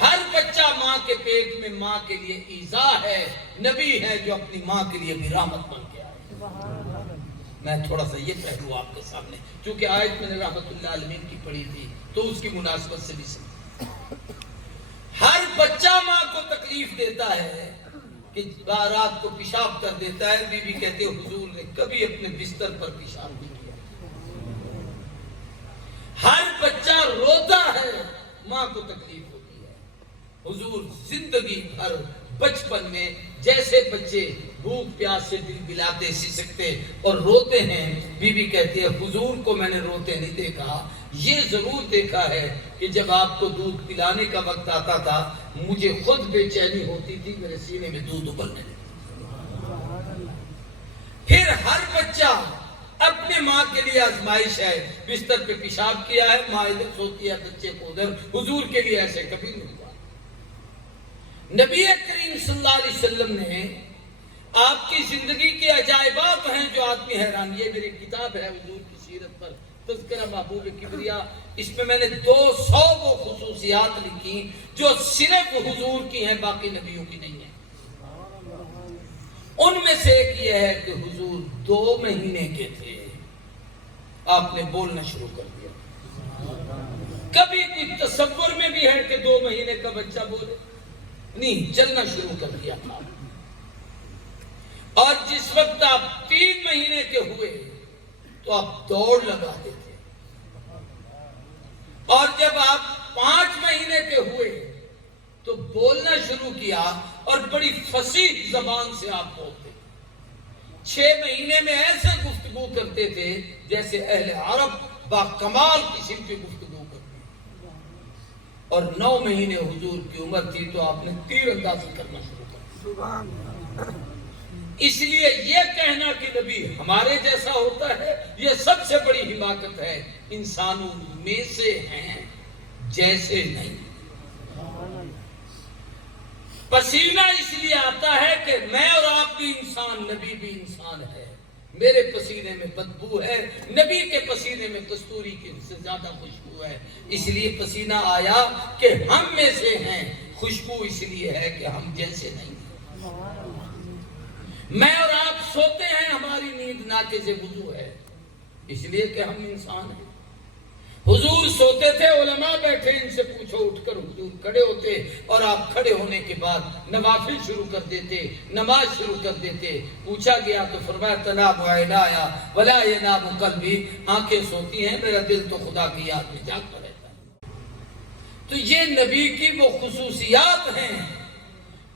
ہر بچہ ماں کے پیٹ میں ماں کے لیے ایذا ہے، نبی ہے جو اپنی ماں کے لیے بھی رحمت بن کے آئے۔ میں تھوڑا سا یہ پہلو آپ کے سامنے، چونکہ آیت میں نے رحمت للعالمین کی پڑھی تھی تو اس کی مناسبت سے بھی سمجھ۔ ہر بچہ ماں کو تکلیف دیتا ہے کہ رات کو پیشاب کر دیتا ہے، بی بی کہتے ہیں حضور نے کبھی اپنے بستر پر پیشاب نہیں کیا۔ ہر بچہ روتا ہے ماں کو تکلیف ہوتی ہے۔ حضور زندگی بھر بچپن میں جیسے بچے بھوک پیاس سے دل بلاتے سسکتے اور روتے ہیں، بی بی کہتی ہے حضور کو میں نے روتے نہیں دیکھا، یہ ضرور دیکھا ہے کہ جب آپ کو دودھ پلانے کا وقت آتا تھا مجھے خود بے چینی ہوتی تھی، میرے سینے میں دودھ ابلنے لگتا۔ پھر ہر بچہ اپنے ماں کے لیے آزمائش ہے، بستر پہ پیشاب کیا ہے، ماں ادھر سوتی ہے بچے کو ادھر، حضور کے لیے ایسے کبھی نہیں ہوا۔ نبی کریم صلی اللہ علیہ وسلم نے آپ کی زندگی کے عجائبات ہیں جو آدمی حیران، یہ میری کتاب ہے حضور کی سیرت پر تذکرہ محبوب کبریا، اس میں میں نے 200 وہ خصوصیات لکھی جو صرف حضور کی ہیں، باقی نبیوں کی نہیں ہیں۔ ان میں سے ایک یہ ہے کہ حضور 2 مہینے کے تھے، آپ نے بولنا شروع کر دیا۔ کبھی کوئی تصور میں بھی ہے کہ 2 مہینے کا بچہ بولے؟ نہیں، چلنا شروع کر دیا تھا۔ اور جس وقت آپ 3 مہینے کے ہوئے تو آپ دوڑ لگاتے تھے، اور جب آپ 5 مہینے کے ہوئے تو بولنا شروع کیا اور بڑی فصیح زبان سے آپ بولتے۔ 6 مہینے میں ایسے گفتگو کرتے تھے جیسے اہل عرب با کمال قسم کی گفتگو کرتے، اور 9 مہینے حضور کی عمر تھی تو آپ نے تیر اندازی کرنا شروع کر۔ اس لیے یہ کہنا کہ نبی ہمارے جیسا ہوتا ہے یہ سب سے بڑی حماقت ہے، انسانوں میں سے ہیں جیسے نہیں۔ پسینہ اس لیے آتا ہے کہ میں اور آپ بھی انسان، نبی بھی انسان ہے، میرے پسینے میں بدبو ہے، نبی کے پسینے میں کستوری کی سے زیادہ خوشبو ہے، اس لیے پسینہ آیا کہ ہم میں سے ہیں، خوشبو اس لیے ہے کہ ہم جیسے نہیں۔ میں اور آپ سوتے ہیں، ہماری نیند ناقص وضو ہے، اس لیے کہ ہم انسان ہیں۔ حضور سوتے تھے، علماء بیٹھے، ان سے پوچھو اٹھ کر، حضور کھڑے ہوتے اور آپ کھڑے ہونے کے بعد نوافل شروع کر دیتے، نماز شروع کر دیتے۔ پوچھا گیا تو فرمایا تنام عینایا ولا ینام قلبی، آنکھیں سوتی ہیں میرا دل تو خدا کی یاد میں جاگتا رہتا ہے۔ تو یہ نبی کی وہ خصوصیات ہیں۔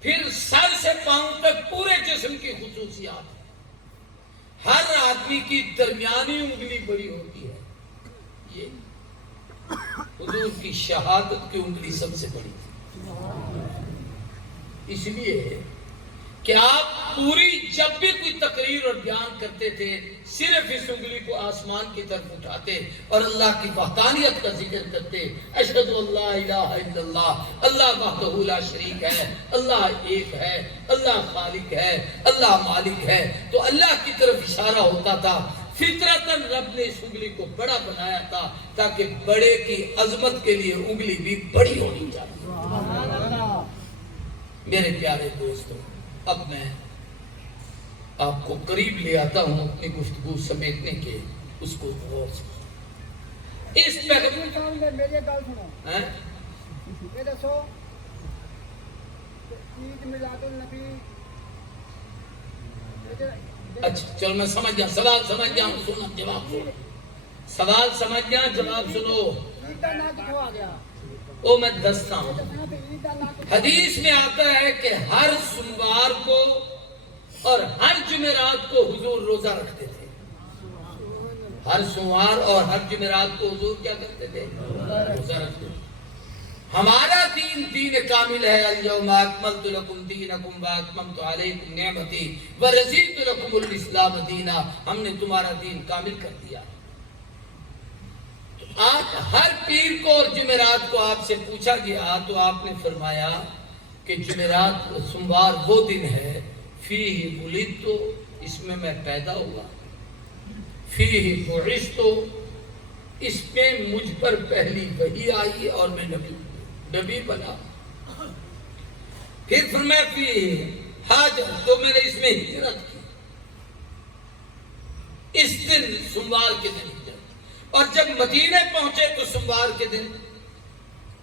پھر سر سے پاؤں تک پورے جسم کی خصوصیات ہیں۔ ہر آدمی کی درمیانی انگلی بڑی ہوتی ہے، یہ حضور کی شہادت کی انگلی سب سے بڑی تھی، اس لیے کہ آپ پوری جب بھی کوئی تقریر اور بیان کرتے تھے صرف اس انگلی کو آسمان کی طرف اٹھاتے اور اللہ کی وحدانیت کا ذکر کرتے، اشہد اللہ الہ الا اللہ، اللہ وحدہ لا شریک ہے، اللہ ایک ہے، اللہ خالق ہے، اللہ مالک ہے، تو اللہ کی طرف اشارہ ہوتا تھا۔ فطرتاً رب نے اس انگلی کو بڑا بنایا تھا تاکہ بڑے کی عظمت کے لیے انگلی بھی بڑی ہونی چاہیے۔ میرے پیارے دوستوں، اب میں آپ کو قریب لے آتا ہوں اپنی گفتگو سمیٹنے کے، اس کو غور سے اس اچھا چلو میں سمجھ گیا، سوال سمجھ گیا ہوں، سنو جواب سنو، سوال سمجھ گیا، جواب سنو۔ او میں دستا ہوں، حدیث میں آتا ہے کہ ہر سوموار کو اور ہر جمعرات کو حضور روزہ رکھتے تھے۔ ہر سوموار اور ہر جمعرات کو حضور کیا کرتے تھے؟ روزہ رکھتے تھے۔ ہمارا دین دین کامل ہے، الیوم اکملت لکم دینکم واتممت علیکم نعمتی ورضیت لکم الاسلام دینا، ہم نے تمہارا دین کامل کر دیا۔ آپ ہر پیر کو اور جمعرات کو آپ سے پوچھا گیا تو آپ نے فرمایا کہ جمعرات سوموار وہ دن ہے فیہ ولدت، اس میں میں پیدا ہوا، فیہ بعثت، اس میں مجھ پر پہلی وحی آئی اور میں نبی بنا۔ پھر فرمایا فیہ ہاجر، تو میں نے اس میں ہجرت کی، اس دن سوموار کے دن ہجرت، اور جب مدینے پہنچے تو سوموار کے دن،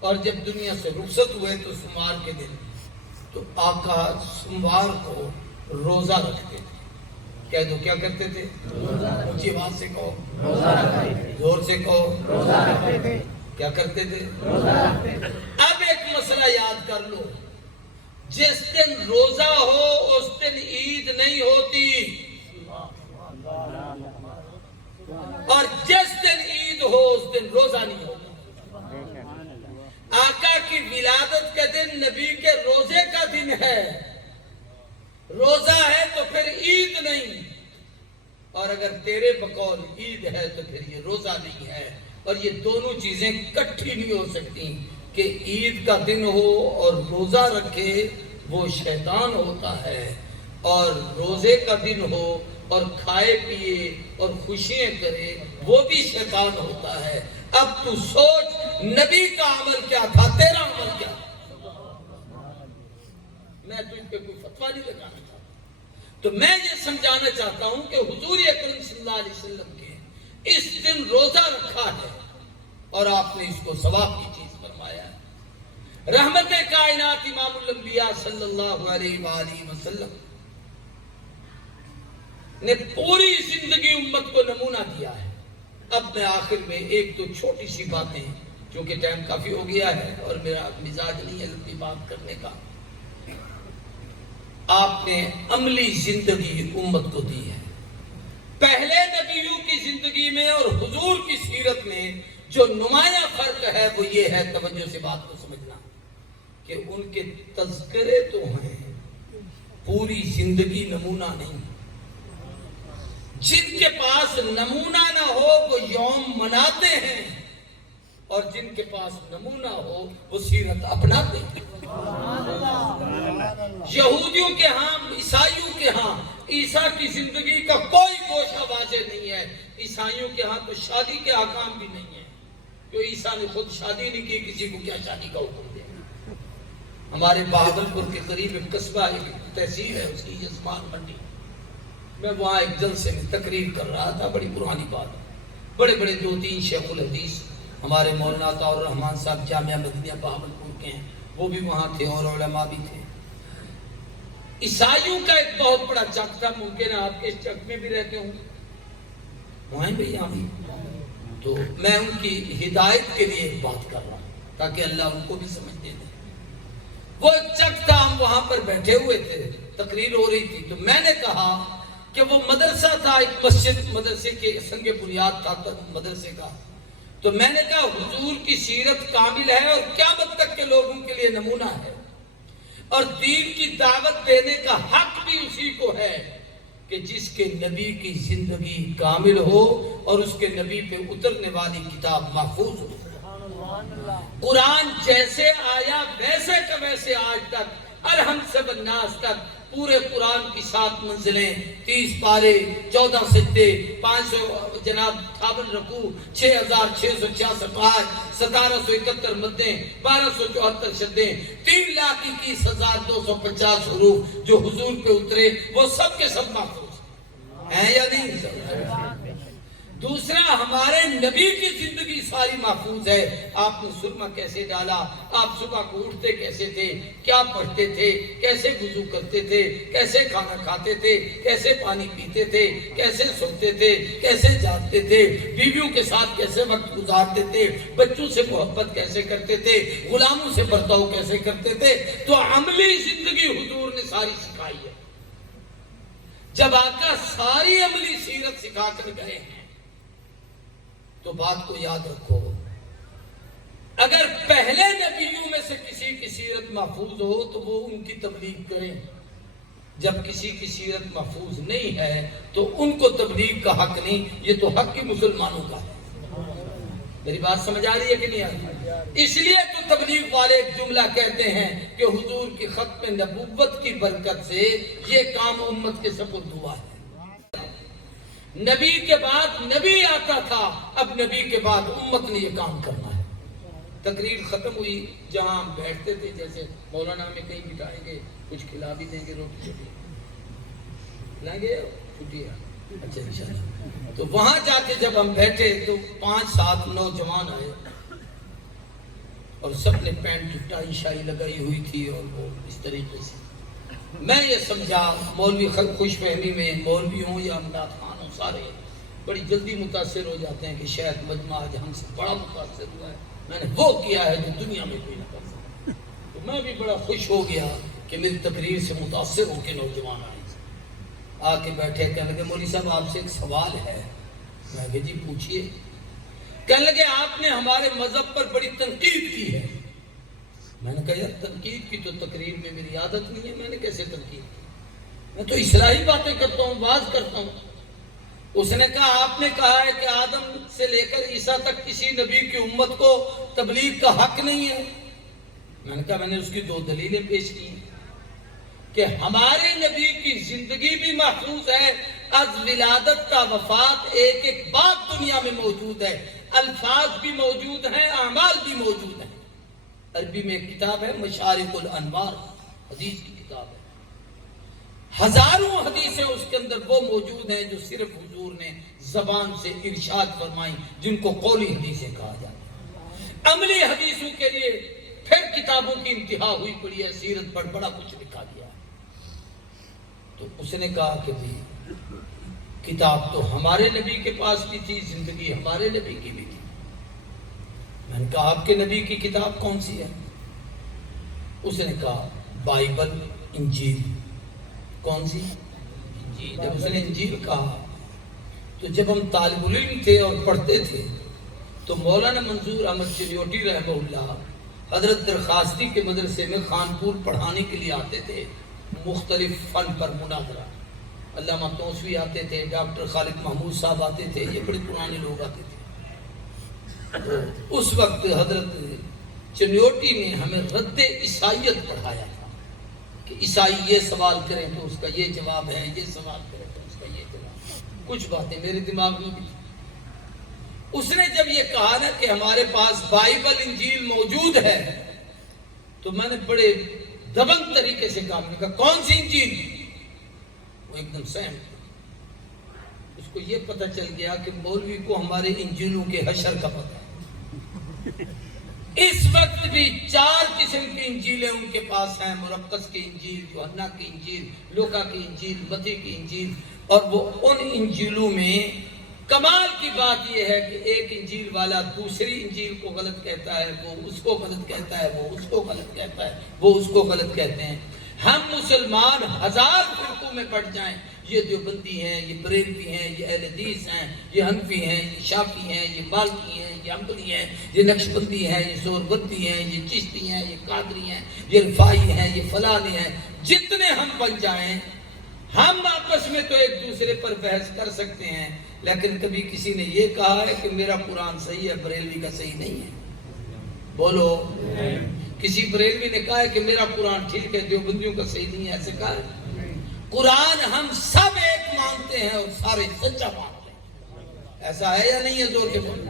اور جب دنیا سے رخصت ہوئے تو سوموار کے دن۔ تو آقا سوموار کو روزہ رکھتے تھے۔ کہہ دو کیا کرتے تھے؟ اونچی آواز سے کہو، زور سے کہو۔ کیا کرتے تھے؟ اب ایک مسئلہ یاد کر لو، جس دن روزہ ہو اس دن عید نہیں ہوتی، اور جس دن عید ہو اس دن روزہ نہیں ہوتا۔ آقا کی ولادت کا دن نبی کے روزے کا دن ہے، روزہ ہے تو پھر عید نہیں، اور اگر تیرے بقول عید ہے تو پھر یہ روزہ نہیں ہے، اور یہ دونوں چیزیں کٹھی نہیں ہو سکتی کہ عید کا دن ہو اور روزہ رکھے وہ شیطان ہوتا ہے، اور روزے کا دن ہو اور کھائے پیے اور خوشیاں کرے وہ بھی شیطان ہوتا ہے۔ اب تو سوچ نبی کا عمل کیا تھا، تیرا عمل کیا تھا؟ میں تجھ پہ کوئی فتویٰ نہیں لگانا چاہتا، تو میں یہ سمجھانا چاہتا ہوں کہ حضور اکرم صلی اللہ علیہ وسلم کے اس دن روزہ رکھا ہے اور آپ نے اس کو ثواب کی چیز فرمایا ہے۔ رحمت کائنات امام الانبیاء صلی اللہ علیہ وآلہ وسلم نے پوری زندگی امت کو نمونہ دیا ہے۔ اب میں آخر میں ایک تو چھوٹی سی باتیں، چونکہ ٹائم کافی ہو گیا ہے اور میرا مزاج نہیں ہے لمبی بات کرنے کا، آپ نے عملی زندگی امت کو دی ہے۔ پہلے نبیوں کی زندگی میں اور حضور کی سیرت میں جو نمایاں فرق ہے وہ یہ ہے، توجہ سے بات کو سمجھنا، کہ ان کے تذکرے تو ہیں، پوری زندگی نمونہ نہیں۔ جن کے پاس نمونہ نہ ہو وہ یوم مناتے ہیں، اور جن کے پاس نمونہ ہو وہ سیرت اپناتے ہیں۔ یہودیوں کے ہاں، عیسائیوں کے ہاں عیسیٰ کی زندگی کا کوئی گوشہ واضح نہیں ہے۔ عیسائیوں کے ہاں تو شادی کے احکام بھی نہیں ہے، کہ عیسیٰ نے خود شادی نہیں کی، کسی کو کیا شادی کا حکم دیا۔ ہمارے بہاولپور کے قریب ایک قصبہ، ایک تحصیل ہے اس کی یزمان منڈی، میں وہاں ایک جلسے میں تقریر کر رہا تھا، بڑی پرانی بات، بڑے بڑے 2-3 شیخ الحدیث ہمارے مولانا عطا الرحمن صاحب جامعہ مدینہ بہاولپور کے ہیں، وہ بھی وہاں تھے اور علماء بھی تھے۔ عیسائیوں کا ایک بہت بڑا چک تھا، ممکن ہے آپ کے اس چک میں بھی رہتے ہوں، وہاں بھی یہاں بھی، تو میں ان کی ہدایت کے لیے ایک بات کر رہا ہوں تاکہ اللہ ان کو بھی سمجھ دے دے۔ وہ چک تھا، ہم وہاں پر بیٹھے ہوئے تھے، تقریر ہو رہی تھی، تو میں نے کہا کہ وہ مدرسہ تھا، ایک مسجد، مدرسے کے سنگ بنیاد تھا مدرسے کا، تو میں نے کہا حضور کی سیرت کامل ہے اور قیامت تک کے لوگوں کے لیے نمونہ ہے، اور دین کی دعوت دینے کا حق بھی اسی کو ہے کہ جس کے نبی کی زندگی کامل ہو اور اس کے نبی پہ اترنے والی کتاب محفوظ ہو۔ قرآن جیسے آیا ویسے کا ویسے آج تک الحم سے بالناس تک پورے قرآن کی 7 منزلیں، 30 پارے، 14 سجدے، 500 جناب 58 رکوع، 6666 آیت، 1771 مدیں، 1274 شدیں، 3,21,250 حروف جو حضور پہ اترے وہ سب کے سب محفوظ ہیں یا نہیں؟ دوسرا، ہمارے نبی کی زندگی ساری محفوظ ہے۔ آپ نے سرما کیسے ڈالا، آپ صبح کو اٹھتے کیسے تھے، کیا پڑھتے تھے، کیسے وضو کرتے تھے، کیسے کھانا کھاتے تھے، کیسے پانی پیتے تھے، کیسے سوتے تھے، کیسے جاگتے تھے، بیویوں کے ساتھ کیسے وقت گزارتے تھے، بچوں سے محبت کیسے کرتے تھے، غلاموں سے برتاؤ کیسے کرتے تھے، تو عملی زندگی حضور نے ساری سکھائی ہے۔ جب آقا ساری عملی سیرت سکھا کر گئے ہیں تو بات کو یاد رکھو، اگر پہلے نبیوں میں سے کسی کی سیرت محفوظ ہو تو وہ ان کی تبلیغ کریں، جب کسی کی سیرت محفوظ نہیں ہے تو ان کو تبلیغ کا حق نہیں، یہ تو حق ہی مسلمانوں کا ہے۔ میری بات سمجھ آ رہی ہے کہ نہیں آ رہی؟ اس لیے تو تبلیغ والے ایک جملہ کہتے ہیں کہ حضور کی ختم نبوت کی برکت سے یہ کام امت کے سپرد ہوا ہے۔ نبی کے بعد نبی آتا تھا، اب نبی کے بعد امت نے یہ کام کرنا ہے۔ تقریر ختم ہوئی، جہاں ہم بیٹھتے تھے، جیسے مولانا ہمیں کہیں بٹھائیں گے، کچھ کھلا بھی دیں گے، روٹی چھٹی کھلائیں گے، چھٹی ہے، اچھا انشاءاللہ۔ تو وہاں جا کے جب ہم بیٹھے تو 5-7 نوجوان آئے اور سب نے پینٹ ٹائی شائی لگائی ہوئی تھی اور وہ اس طریقے سے، میں یہ سمجھا مولوی خوش فہمی میں، مولوی ہوں یا امداد خان ہوں، سارے بڑی جلدی متاثر ہو جاتے ہیں کہ شاید مجمع آج ہم سے بڑا متاثر ہوا ہے، میں نے وہ کیا ہے جو دنیا میں کوئی نہ کر سکتا. تو میں بھی بڑا خوش ہو گیا کہ میری تقریر سے متاثر ہو کے نوجوان آئے, آ کے بیٹھے, کہنے لگے مولوی صاحب آپ سے ایک سوال ہے. میں کہا جی پوچھئے. کہنے لگے آپ نے ہمارے مذہب پر بڑی تنقید کی ہے. میں نے کہا یار تنقید کی تو تقریر میں میری عادت نہیں ہے, میں نے کیسے تنقید کی, میں تو اصلاحی باتیں کرتا ہوں, واز کرتا ہوں. اس نے کہا آپ نے کہا ہے کہ آدم سے لے کر عیسیٰ تک کسی نبی کی امت کو تبلیغ کا حق نہیں ہے. میں نے کہا میں نے اس کی 2 دلیلیں پیش کی کہ ہمارے نبی کی زندگی بھی محفوظ ہے, از ولادت تا وفات ایک ایک بات دنیا میں موجود ہے, الفاظ بھی موجود ہیں, اعمال بھی موجود ہیں. عربی میں ایک کتاب ہے مشارق الانوار, حدیث کی کتاب ہے, ہزاروں حدیثیں اس کے اندر وہ موجود ہیں جو صرف حضور نے زبان سے ارشاد فرمائیں, جن کو قولی حدیثیں کہا جاتا ہے. عملی حدیثوں کے لیے پھر کتابوں کی انتہا ہوئی پڑی ہے, سیرت پر بڑا کچھ لکھا گیا. تو اس نے کہا کہ بھی کتاب تو ہمارے نبی کے پاس بھی تھی, زندگی ہمارے نبی کی بھی تھی. میں نے کہا آپ کے نبی کی کتاب کون سی ہے؟ اس نے کہا بائبل, انجیل. کون سی؟ انجیل. جب اس نے انجیل کہا تو جب ہم طالب علم تھے اور پڑھتے تھے تو مولانا منظور احمد چنیوٹی رحمہ اللہ حضرت درخواستی کے مدرسے میں خانپور پڑھانے کے لیے آتے تھے, مختلف فن پر مناظرہ. علامہ توسوی آتے تھے, ڈاکٹر خالد محمود صاحب آتے تھے, یہ بڑے پرانے لوگ آتے تھے. تو اس وقت حضرت چنیوٹی نے ہمیں رد عیسائیت پڑھایا تھا کہ عیسائی یہ سوال کریں تو اس کا یہ جواب ہے, یہ سوال کریں تو اس کا یہ جواب. کچھ باتیں میرے دماغ میں بھی. اس نے جب یہ کہا نا کہ ہمارے پاس بائبل انجیل موجود ہے تو میں نے بڑے دبنگ طریقے سے کہا, میں نے کہا کون سی انجیل؟ وہ ایک دم سہم. اس کو یہ پتہ چل گیا کہ مولوی کو ہمارے انجیلوں کے حشر کا پتہ ہے. اس وقت بھی 4 قسم کی انجیلیں ان کے پاس ہیں, مرقس کی انجیل, یوحنا کی انجیل, لوکا کی انجیل, متی کی انجیل. اور وہ ان انجیلوں میں کمال کی بات یہ ہے کہ ایک انجیل والا دوسری انجیل کو غلط کہتا ہے, وہ اس کو غلط کہتا ہے, وہ اس کو غلط کہتا ہے, وہ اس کو غلط کہتے ہیں. ہم مسلمان 1000 فرقوں میں بٹ جائیں, یہ دیوبندی ہیں, یہ بریلوی ہیں, یہ اہل حدیث ہیں, یہ حنفی ہیں, یہ شافعی ہیں, یہ مالکی ہیں, یہ حنبلی ہیں, یہ نقشبندی ہیں, یہ سہروردی ہیں, یہ چشتی ہیں, یہ قادری ہیں, یہ رفاعی ہیں, یہ فلانی ہیں. جتنے ہم بن جائیں ہم آپس میں تو ایک دوسرے پر بحث کر سکتے ہیں, لیکن کبھی کسی نے یہ کہا ہے کہ میرا قرآن صحیح ہے, بریلوی کا صحیح نہیں ہے؟ بولو. کسی بریلوی نے کہا ہے کہ میرا قرآن ٹھیک ہے, دیوبندیوں کا صحیح نہیں ہے, ایسے کہا ہے؟ قرآن ہم سب ایک مانتے ہیں اور سارے سچا مانتے ہیں. ایسا ہے یا نہیں ہے؟ زور کے بولو.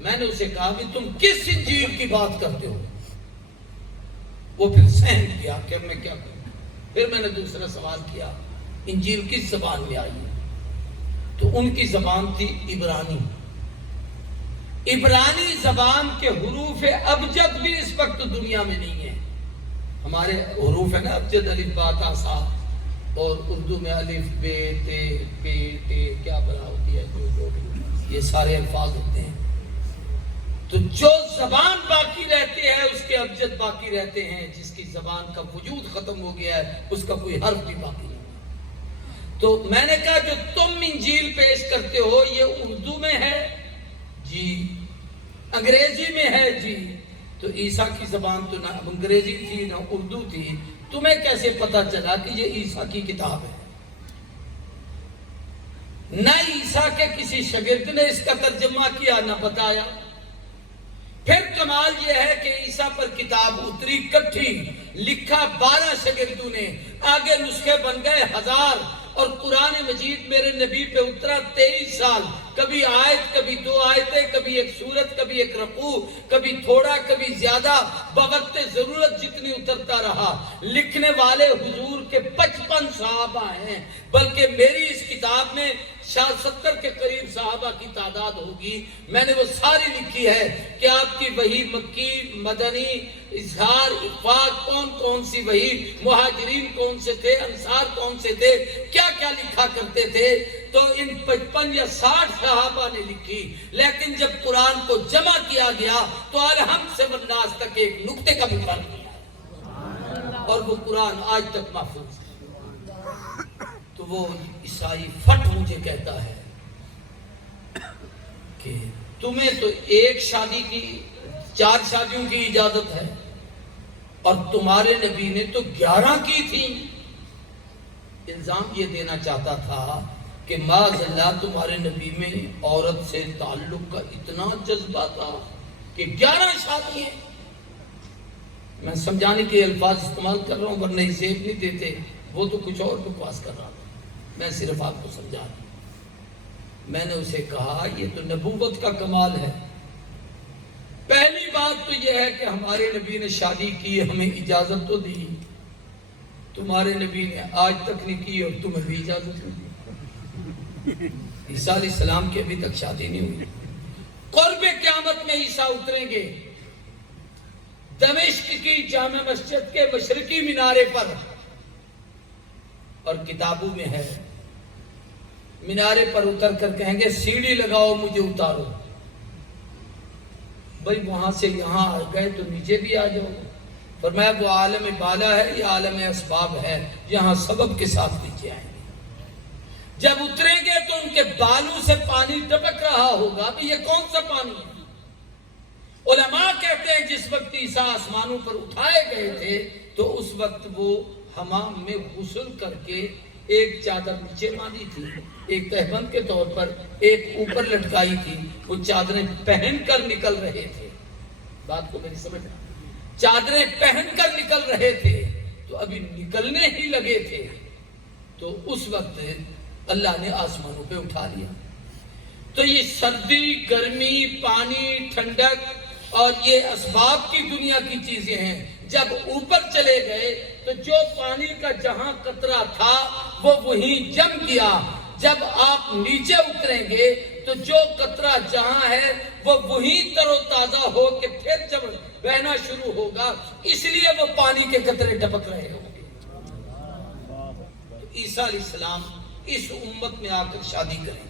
میں نے اسے کہا کہ تم کس انجیل کی بات کرتے ہو؟ وہ پھر سہم کیا کہ میں کیا کروں. پھر میں نے دوسرا سوال کیا انجیل کس زبان میں آئی ہے؟ تو ان کی زبان تھی عبرانی. عبرانی زبان کے حروف ابجد بھی اس وقت دنیا میں نہیں ہے. ہمارے حروف ہے نا ابجد, الف با تا سا, اور اردو میں الف بے تے پے ٹے کیا بنا ہوتی ہے, یہ سارے الفاظ ہوتے ہیں. تو جو زبان باقی رہتی ہے اس کے ابجد باقی رہتے ہیں. جس کی زبان کا وجود ختم ہو گیا ہے اس کا کوئی حرف بھی باقی نہیں. تو میں نے کہا جو تم انجیل پیش کرتے ہو یہ اردو میں ہے؟ جی. انگریزی میں ہے؟ جی. تو عیسیٰ کی زبان تو نہ انگریزی تھی نہ اردو تھی, تمہیں کیسے پتا چلا کہ یہ عیسیٰ کی کتاب ہے؟ نہ عیسیٰ کے کسی شاگرد نے اس کا ترجمہ کیا نہ بتایا. پھر کمال یہ ہے کہ عیسیٰ پر کتاب اتری کٹھی, لکھا 12 شاگردوں نے, آگے نسخے بن گئے 1000, اور قرآن مجید میرے نبی پہ اترا 23 سال. کبھی آیت, کبھی 2 آیتیں, کبھی ایک سورت, کبھی ایک رکوع, کبھی تھوڑا کبھی زیادہ, بوقت ضرورت جتنی اترتا رہا. لکھنے والے حضور کے 55 صحابہ ہیں, بلکہ میری اس کتاب میں 70 کے قریب صحابہ کی تعداد ہوگی. میں نے وہ ساری لکھی ہے کہ آپ کی وحی مکی، مدنی، اظہار، افاق، کون کون سی وحی، مہاجرین کون سے تھے، انصار کون سے تھے، کیا کیا لکھا کرتے تھے. تو ان 55 یا 60 صحابہ نے لکھی. لیکن جب قرآن کو جمع کیا گیا تو الحمد سے والناس تک ایک نقطے کا بھی فرق نہیں، اور وہ قرآن آج تک محفوظ ہے. تو وہ عیسائی فٹ مجھے کہتا ہے کہ تمہیں تو ایک شادی کی 4 شادیوں کی اجازت ہے اور تمہارے نبی نے تو 11 کی تھی. الزام یہ دینا چاہتا تھا کہ معاذ اللہ تمہارے نبی میں عورت سے تعلق کا اتنا جذبہ تھا کہ 11 شادی ہیں. میں سمجھانے کے الفاظ استعمال کر رہا ہوں ورنہ اسے نہیں دیتے، وہ تو کچھ اور بکواس کر رہا تھا. میں صرف آپ کو سمجھا رہا ہوں. میں نے اسے کہا یہ تو نبوت کا کمال ہے. پہلی بات تو یہ ہے کہ ہمارے نبی نے شادی کی، ہمیں اجازت تو دی. تمہارے نبی نے آج تک نہیں کی اور تمہیں بھی اجازت نہیں دی. عیسیٰ علیہ السلام کی ابھی تک شادی نہیں ہوئی. قرب قیامت میں عیسیٰ اتریں گے دمشق کی جامع مسجد کے مشرقی مینارے پر، اور کتابوں میں ہے مینارے پر اتر کر کہیں گے سیڑھی لگاؤ مجھے اتارو. بھئی وہاں سے یہاں آ گئے تو نیچے بھی آ جاؤ. فرمایا وہ عالم بالا ہے، یہ عالم اسباب ہے، یہاں سبب کے ساتھ نیچے آئیں گے. جب اتریں گے تو ان کے بالوں سے پانی ٹپک رہا ہوگا. یہ کون سا پانی ہے؟ علماء کہتے ہیں جس وقت عیسیٰ آسمانوں پر اٹھائے گئے تھے تو اس وقت وہ حمام میں غسل کر کے ایک چادر نیچے باندھی تھی، ایک تہبند کے طور پر ایک اوپر لٹکائی تھی. وہ چادریں پہن کر نکل رہے تھے. بات کو میری سمجھ رہا، چادریں پہن کر نکل رہے تھے تو ابھی نکلنے ہی لگے تھے تو اس وقت اللہ نے آسمانوں پہ اٹھا لیا. تو یہ سردی، گرمی، پانی، ٹھنڈک اور یہ اسباب کی دنیا کی چیزیں ہیں. جب اوپر چلے گئے تو جو پانی کا جہاں قطرہ تھا وہ وہیں جم گیا. جب آپ نیچے اتریں گے تو جو قطرہ جہاں ہے وہ وہیں تر و تازہ ہو کے پھر جب بہنا شروع ہوگا، اس لیے وہ پانی کے قطرے ٹپک رہے ہوں گے. عیسیٰ علیہ السلام اس امت میں آ کر شادی کریں گے.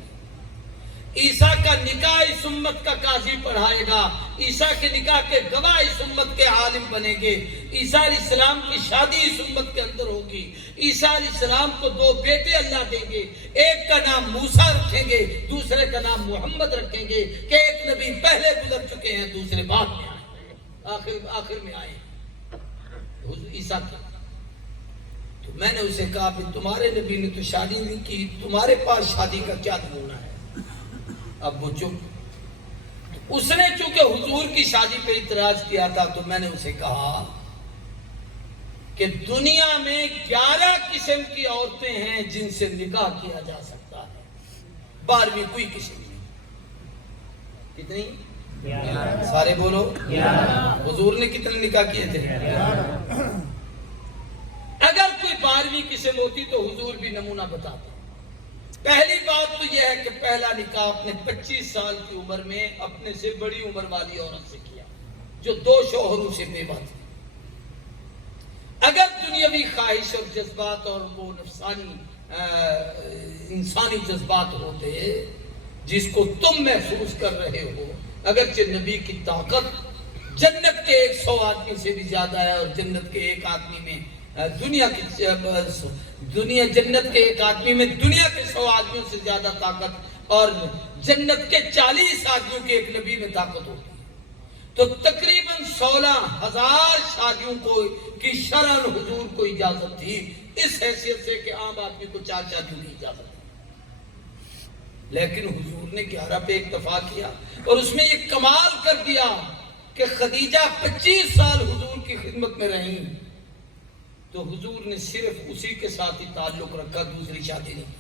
عیسیٰ کا نکاح اس امت کا قاضی پڑھائے گا. عیسیٰ کے نکاح کے گواہ اس امت کے عالم بنیں گے. عیسیٰ علیہ السلام کی شادی اس امت کے اندر ہوگی. عیسیٰ علیہ السلام کو 2 بیٹے اللہ دیں گے. ایک کا نام موسیٰ رکھیں گے، دوسرے کا نام محمد رکھیں گے کہ ایک نبی پہلے گزر چکے ہیں، دوسرے بعد میں آئے، آخر میں آئے عیسیٰ کی. تو میں نے اسے کہا کہ تمہارے نبی نے تو شادی نہیں کی، تمہارے پاس شادی کا کیا نمونہ ہے؟ اب وہ چپ. اس نے چونکہ حضور کی شادی پہ اعتراض کیا تھا تو میں نے اسے کہا کہ دنیا میں 11 قسم کی عورتیں ہیں جن سے نکاح کیا جا سکتا ہے، 12ویں کوئی قسم نہیں. کتنی؟ 11. سارے بولو. 11. حضور نے کتنے نکاح کیے تھے؟ 11. اگر کوئی 12ویں قسم ہوتی تو حضور بھی نمونہ بتاتے. پہلی بات تو یہ ہے کہ پہلا نکاح اپنے 25 سال کی عمر میں اپنے سے بڑی عمر والی عورت سے کیا جو 2 شوہروں سے بیوہ تھی. اگر دنیاوی خواہش اور جذبات اور وہ نفسانی انسانی جذبات ہوتے جس کو تم محسوس کر رہے ہو، اگرچہ نبی کی طاقت جنت کے 100 آدمی سے بھی زیادہ ہے اور جنت کے ایک آدمی میں جنت کے ایک آدمی میں دنیا کے 100 آدمیوں سے زیادہ طاقت اور جنت کے 40 آدمیوں کے ایک نبی میں طاقت ہوتی ہے. تو تقریباً 16,000 شادیوں کی شرعاً حضور کو اجازت تھی، اس حیثیت سے کہ عام آدمی کو 4 شادیوں کی اجازت تھی. لیکن حضور نے 11 پہ اکتفا کیا اور اس میں یہ کمال کر دیا کہ خدیجہ 25 سال حضور کی خدمت میں رہیں تو حضور نے صرف اسی کے ساتھ ہی تعلق رکھا، دوسری شادی نہیں.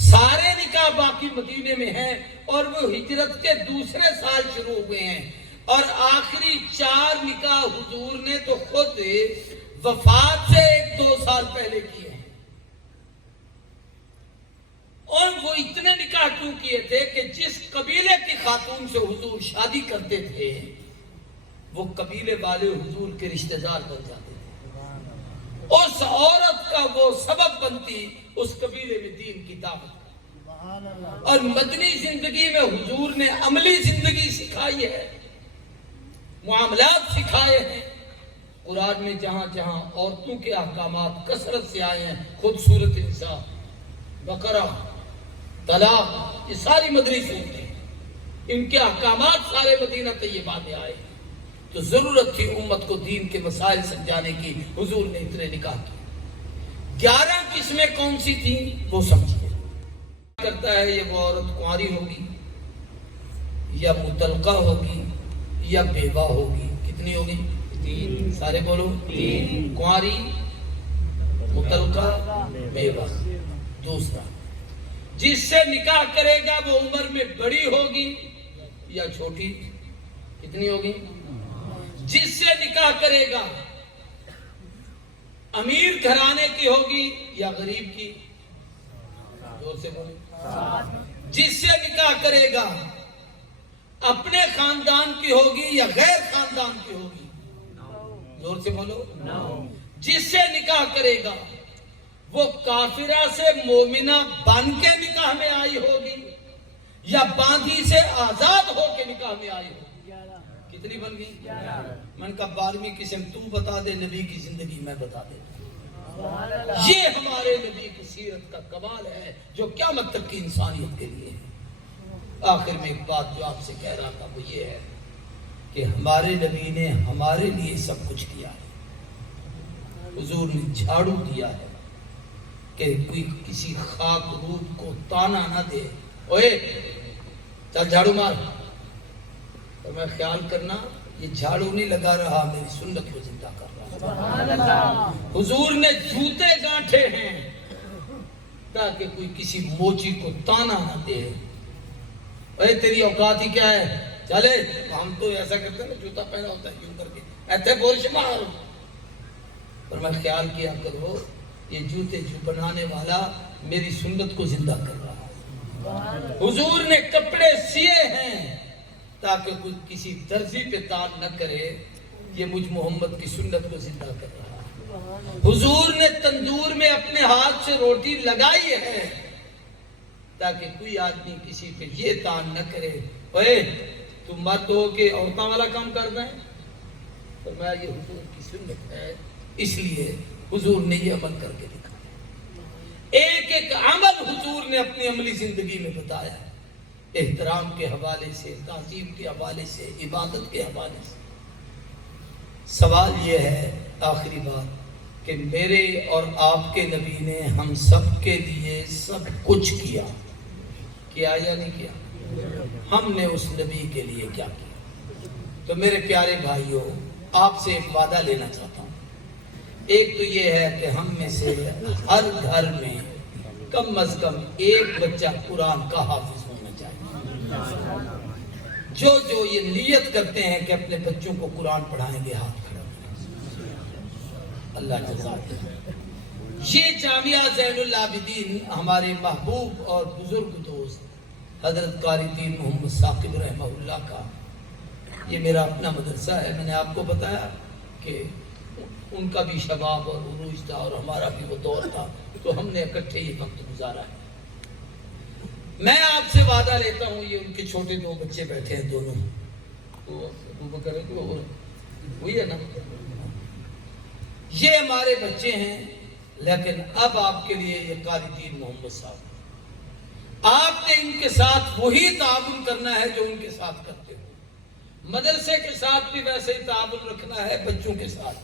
سارے نکاح باقی مدینے میں ہیں اور وہ ہجرت کے دوسرے سال شروع ہوئے ہیں اور آخری 4 نکاح حضور نے تو خود وفات سے 1-2 سال پہلے کیے ہیں. اور وہ اتنے نکاح کیوں کیے تھے کہ جس قبیلے کی خاتون سے حضور شادی کرتے تھے وہ قبیلے والے حضور کے رشتہ دار بن جاتے تھے، اس عورت کا وہ سبب بنتی اس قبیلے میں دین کی دعوت کا۔ اور مدنی زندگی میں حضور نے عملی زندگی سکھائی ہے، معاملات سکھائے ہیں۔ قرآن میں جہاں جہاں عورتوں کے احکامات کثرت سے آئے ہیں، خود سورۃ النساء، بقرہ، طلاق، یہ ساری مدنی صورتیں، ان کے احکامات سارے مدینہ طیبہ میں آئے، تو ضرورت تھی امت کو دین کے مسائل سمجھانے کی، حضور نے اتنے نکاح کی۔ 11 قسمیں کون سی تھیں وہ سمجھیے۔ کرتا ہے یہ وہ عورت کنواری ہوگی یا مطلقہ ہوگی یا بیوہ ہوگی، کتنی ہوگی؟ 3، سارے بولو 3، کنواری، مطلقہ، بیوہ۔ دوسرا، جس سے نکاح کرے گا وہ عمر میں بڑی ہوگی یا چھوٹی، کتنی ہوگی؟ جس سے نکاح کرے گا امیر گھرانے کی ہوگی یا غریب کی، زور سے بولے۔ جس سے نکاح کرے گا اپنے خاندان کی ہوگی یا غیر خاندان کی ہوگی، زور سے بولو۔ جس سے نکاح کرے گا وہ کافرہ سے مومنہ بن کے نکاح میں آئی ہوگی یا باندھی سے آزاد ہو کے نکاح میں آئی ہوگی، کتنی بن گئی؟ میں نے کہا 12ویں قسم تو بتا دے، نبی کی زندگی میں بتا دے۔ یہ ہمارے نبی کی سیرت کا کمال ہے جو قیامت تک کی انسانیت کے لیے ہے۔ آخر میں ایک بات جو آپ سے کہہ رہا تھا وہ یہ ہے کہ ہمارے نبی نے ہمارے لیے سب کچھ کیا ہے۔ حضور نے جھاڑو دیا ہے کہ کوئی کسی خاک روپ کو تانا نہ دے، اوے چل جھاڑو مار، اور میں خیال کرنا یہ جھاڑو نہیں لگا رہا، میری سنت کو زندہ کر رہا۔ حضور نے جوتے گانٹھے ہیں تاکہ کوئی کسی موچی کو تانا نہ دے، اے تیری اوقات ہی کیا ہے، چلے ہم تو ایسا کرتے ہیں نا، جوتا پہنا ہوتا ہے یوں کر کے ایتھے بول شمار، اور میں خیال کیا کرو یہ جوتے جو بنانے والا میری سنت کو زندہ کر رہا ہے۔ حضور نے کپڑے سیے ہیں تاکہ کوئی کسی درزی پہ تان نہ کرے، یہ مجھ محمد کی سنت کو زندہ کر رہا ہے۔ حضور نے تندور میں اپنے ہاتھ سے روٹی لگائی ہے تاکہ کوئی آدمی کسی پہ یہ تان نہ کرے، اے تم مرد ہو کے عورتوں والا کام کر رہے ہیں، فرمایا یہ حضور کی سنت ہے، اس لیے حضور نے یہ عمل کر کے دکھایا۔ ایک ایک عمل حضور نے اپنی عملی زندگی میں بتایا ہے، احترام کے حوالے سے، تعظیم کے حوالے سے، عبادت کے حوالے سے۔ سوال یہ ہے آخری بات کہ میرے اور آپ کے نبی نے ہم سب کے لیے سب کچھ کیا یا نہیں کیا؟ ہم نے اس نبی کے لیے کیا کیا؟ تو میرے پیارے بھائیوں، آپ سے ایک وعدہ لینا چاہتا ہوں۔ ایک تو یہ ہے کہ ہم میں سے ہر گھر میں کم از کم ایک بچہ قرآن کا حافظ ہونا چاہیے۔ جو جو یہ نیت کرتے ہیں کہ اپنے بچوں کو قرآن پڑھائیں گے، ہاتھ کھڑا کریں۔ اللہ جزاک دے۔ یہ جامعہ زین العابدین ہمارے محبوب اور بزرگ دوست حضرت قاری دین محمد ثاقب رحمہ اللہ کا یہ میرا اپنا مدرسہ ہے۔ میں نے آپ کو بتایا کہ ان کا بھی شباب اور عروج تھا اور ہمارا بھی وہ دور تھا، تو ہم نے اکٹھے یہ وقت گزارا ہے۔ میں آپ سے وعدہ لیتا ہوں، یہ ان کے چھوٹے 2 بچے بیٹھے ہیں دونوں، تو ابو بکر وہی ہے نا، یہ ہمارے بچے ہیں، لیکن اب آپ کے لیے یہ قاری دین محمد صاحب، آپ نے ان کے ساتھ وہی تعاون کرنا ہے جو ان کے ساتھ کرتے ہو۔ مدرسے کے ساتھ بھی ویسے ہی تعاون رکھنا ہے، بچوں کے ساتھ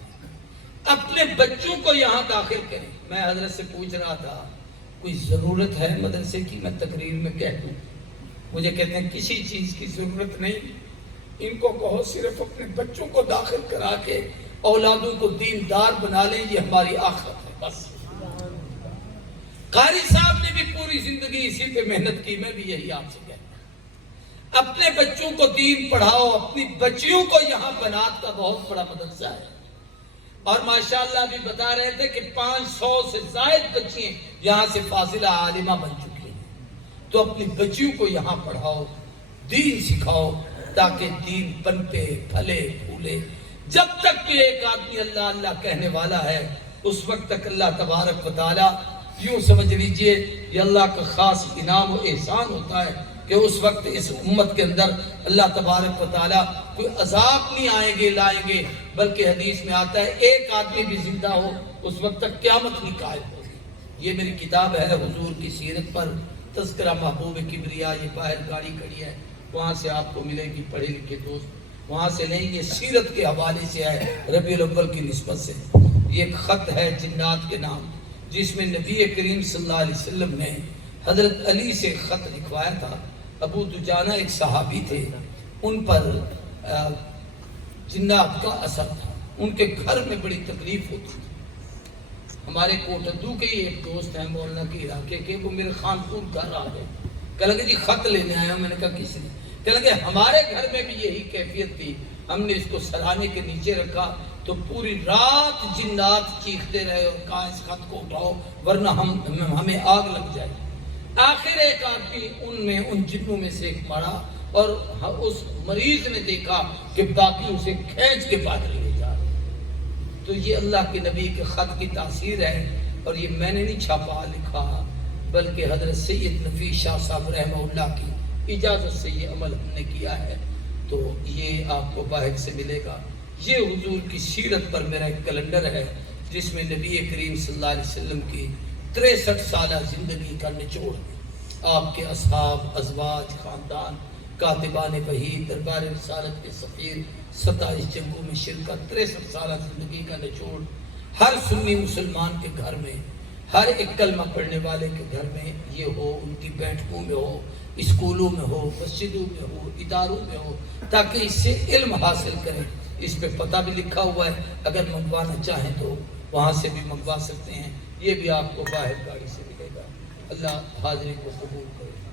اپنے بچوں کو یہاں داخل کریں۔ میں حضرت سے پوچھ رہا تھا کوئی ضرورت ہے مدرسے کی، میں تقریر میں کہہ دوں، مجھے کہتے ہیں کسی چیز کی ضرورت نہیں، ان کو کہو صرف اپنے بچوں کو داخل کرا کے اولادوں کو دیندار بنا لیں، یہ ہماری آخرت ہے بس۔ قاری صاحب نے بھی پوری زندگی اسی پہ محنت کی، میں بھی یہی آپ سے کہتا ہوں، اپنے بچوں کو دین پڑھاؤ، اپنی بچیوں کو یہاں بنات کا بہت بڑا مدرسہ ہے، اور ماشاءاللہ بھی بتا رہے تھے کہ 500 سے زائد بچیاں یہاں سے فاضلہ عالمہ بن چکی ہیں۔ تو اپنی بچیوں کو یہاں پڑھاؤ، دین سکھاؤ، تاکہ دین پنپے پھلے پھولے۔ جب تک کہ ایک آدمی اللہ اللہ کہنے والا ہے، اس وقت تک اللہ تبارک و تعالی، یوں سمجھ لیجئے یہ اللہ کا خاص انعام و احسان ہوتا ہے کہ اس وقت اس امت کے اندر اللہ تبارک و تعالی کوئی عذاب نہیں آئیں گے لائیں گے، بلکہ حدیث میں آتا ہے ایک آدمی بھی زندہ ہو اس وقت تک قیامت نہیں قائم ہوگی۔ یہ میری کتاب ہے حضور کی سیرت پر تذکرہ محبوب کبریا، یہ باہر گاڑی کھڑی ہے، وہاں سے آپ کو ملے گی، پڑھے لکھے دوست وہاں سے نہیں، یہ سیرت کے حوالے سے ہے، ربیع الاول کی نسبت سے۔ یہ ایک خط ہے جنات کے نام، جس میں نبی کریم صلی اللہ علیہ وسلم نے حضرت علی سے خط لکھوایا تھا۔ ابو دجانہ ایک صحابی تھے، ان پر جنات کا اثر تھا، ان کے گھر میں بڑی تکلیف ہوتی تھی۔ ہمارے کوٹدو کے ہی ایک دوست ہیں مولانا کے علاقے کے، وہ میرے خانپور گھر آ گئے، کہنے لگے جی خط لینے آیا ہوں۔ میں نے کہا کس نے؟ کہنے لگے ہمارے گھر میں بھی یہی کیفیت تھی، ہم نے اس کو سرانے کے نیچے رکھا تو پوری رات جنات چیختے رہے اور کہا اس خط کو اٹھاؤ ورنہ ہمیں آگ لگ جائے۔ آخر ایک آدمی ان جنوں میں سے ایک مڑا، اور اس مریض نے دیکھا کہ باقی اسے کھینچ کے باہر لے جا رہے۔ تو یہ اللہ کے نبی کے خط کی تاثیر ہے، اور یہ میں نے نہیں چھاپا لکھا، بلکہ حضرت سید نفیس شاہ صاحب رحمہ اللہ کی اجازت سے یہ عمل ہم نے کیا ہے۔ تو یہ آپ کو باہر سے ملے گا۔ یہ حضور کی سیرت پر میرا ایک کیلنڈر ہے، جس میں نبی کریم صلی اللہ علیہ وسلم کی 63 سالہ زندگی کا نچوڑ، آپ کے اصحاب، ازواج، خاندان، کاتبان وحی، دربار رسالت کے سفیر، 27 جنگوں میں شرکت، 63 سالہ زندگی کا نچوڑ، ہر سنی مسلمان کے گھر میں، ہر ایک کلمہ پڑھنے والے کے گھر میں یہ ہو، ان کی بیٹھکوں میں ہو، اسکولوں میں ہو، مسجدوں میں ہو، اداروں میں ہو، تاکہ اس سے علم حاصل کریں۔ اس پہ پتہ بھی لکھا ہوا ہے، اگر منگوانا چاہیں تو وہاں سے بھی منگوا سکتے ہیں۔ یہ بھی آپ کو باہر گاڑی سے ملے گا۔ اللہ حاضری کو قبول کرے۔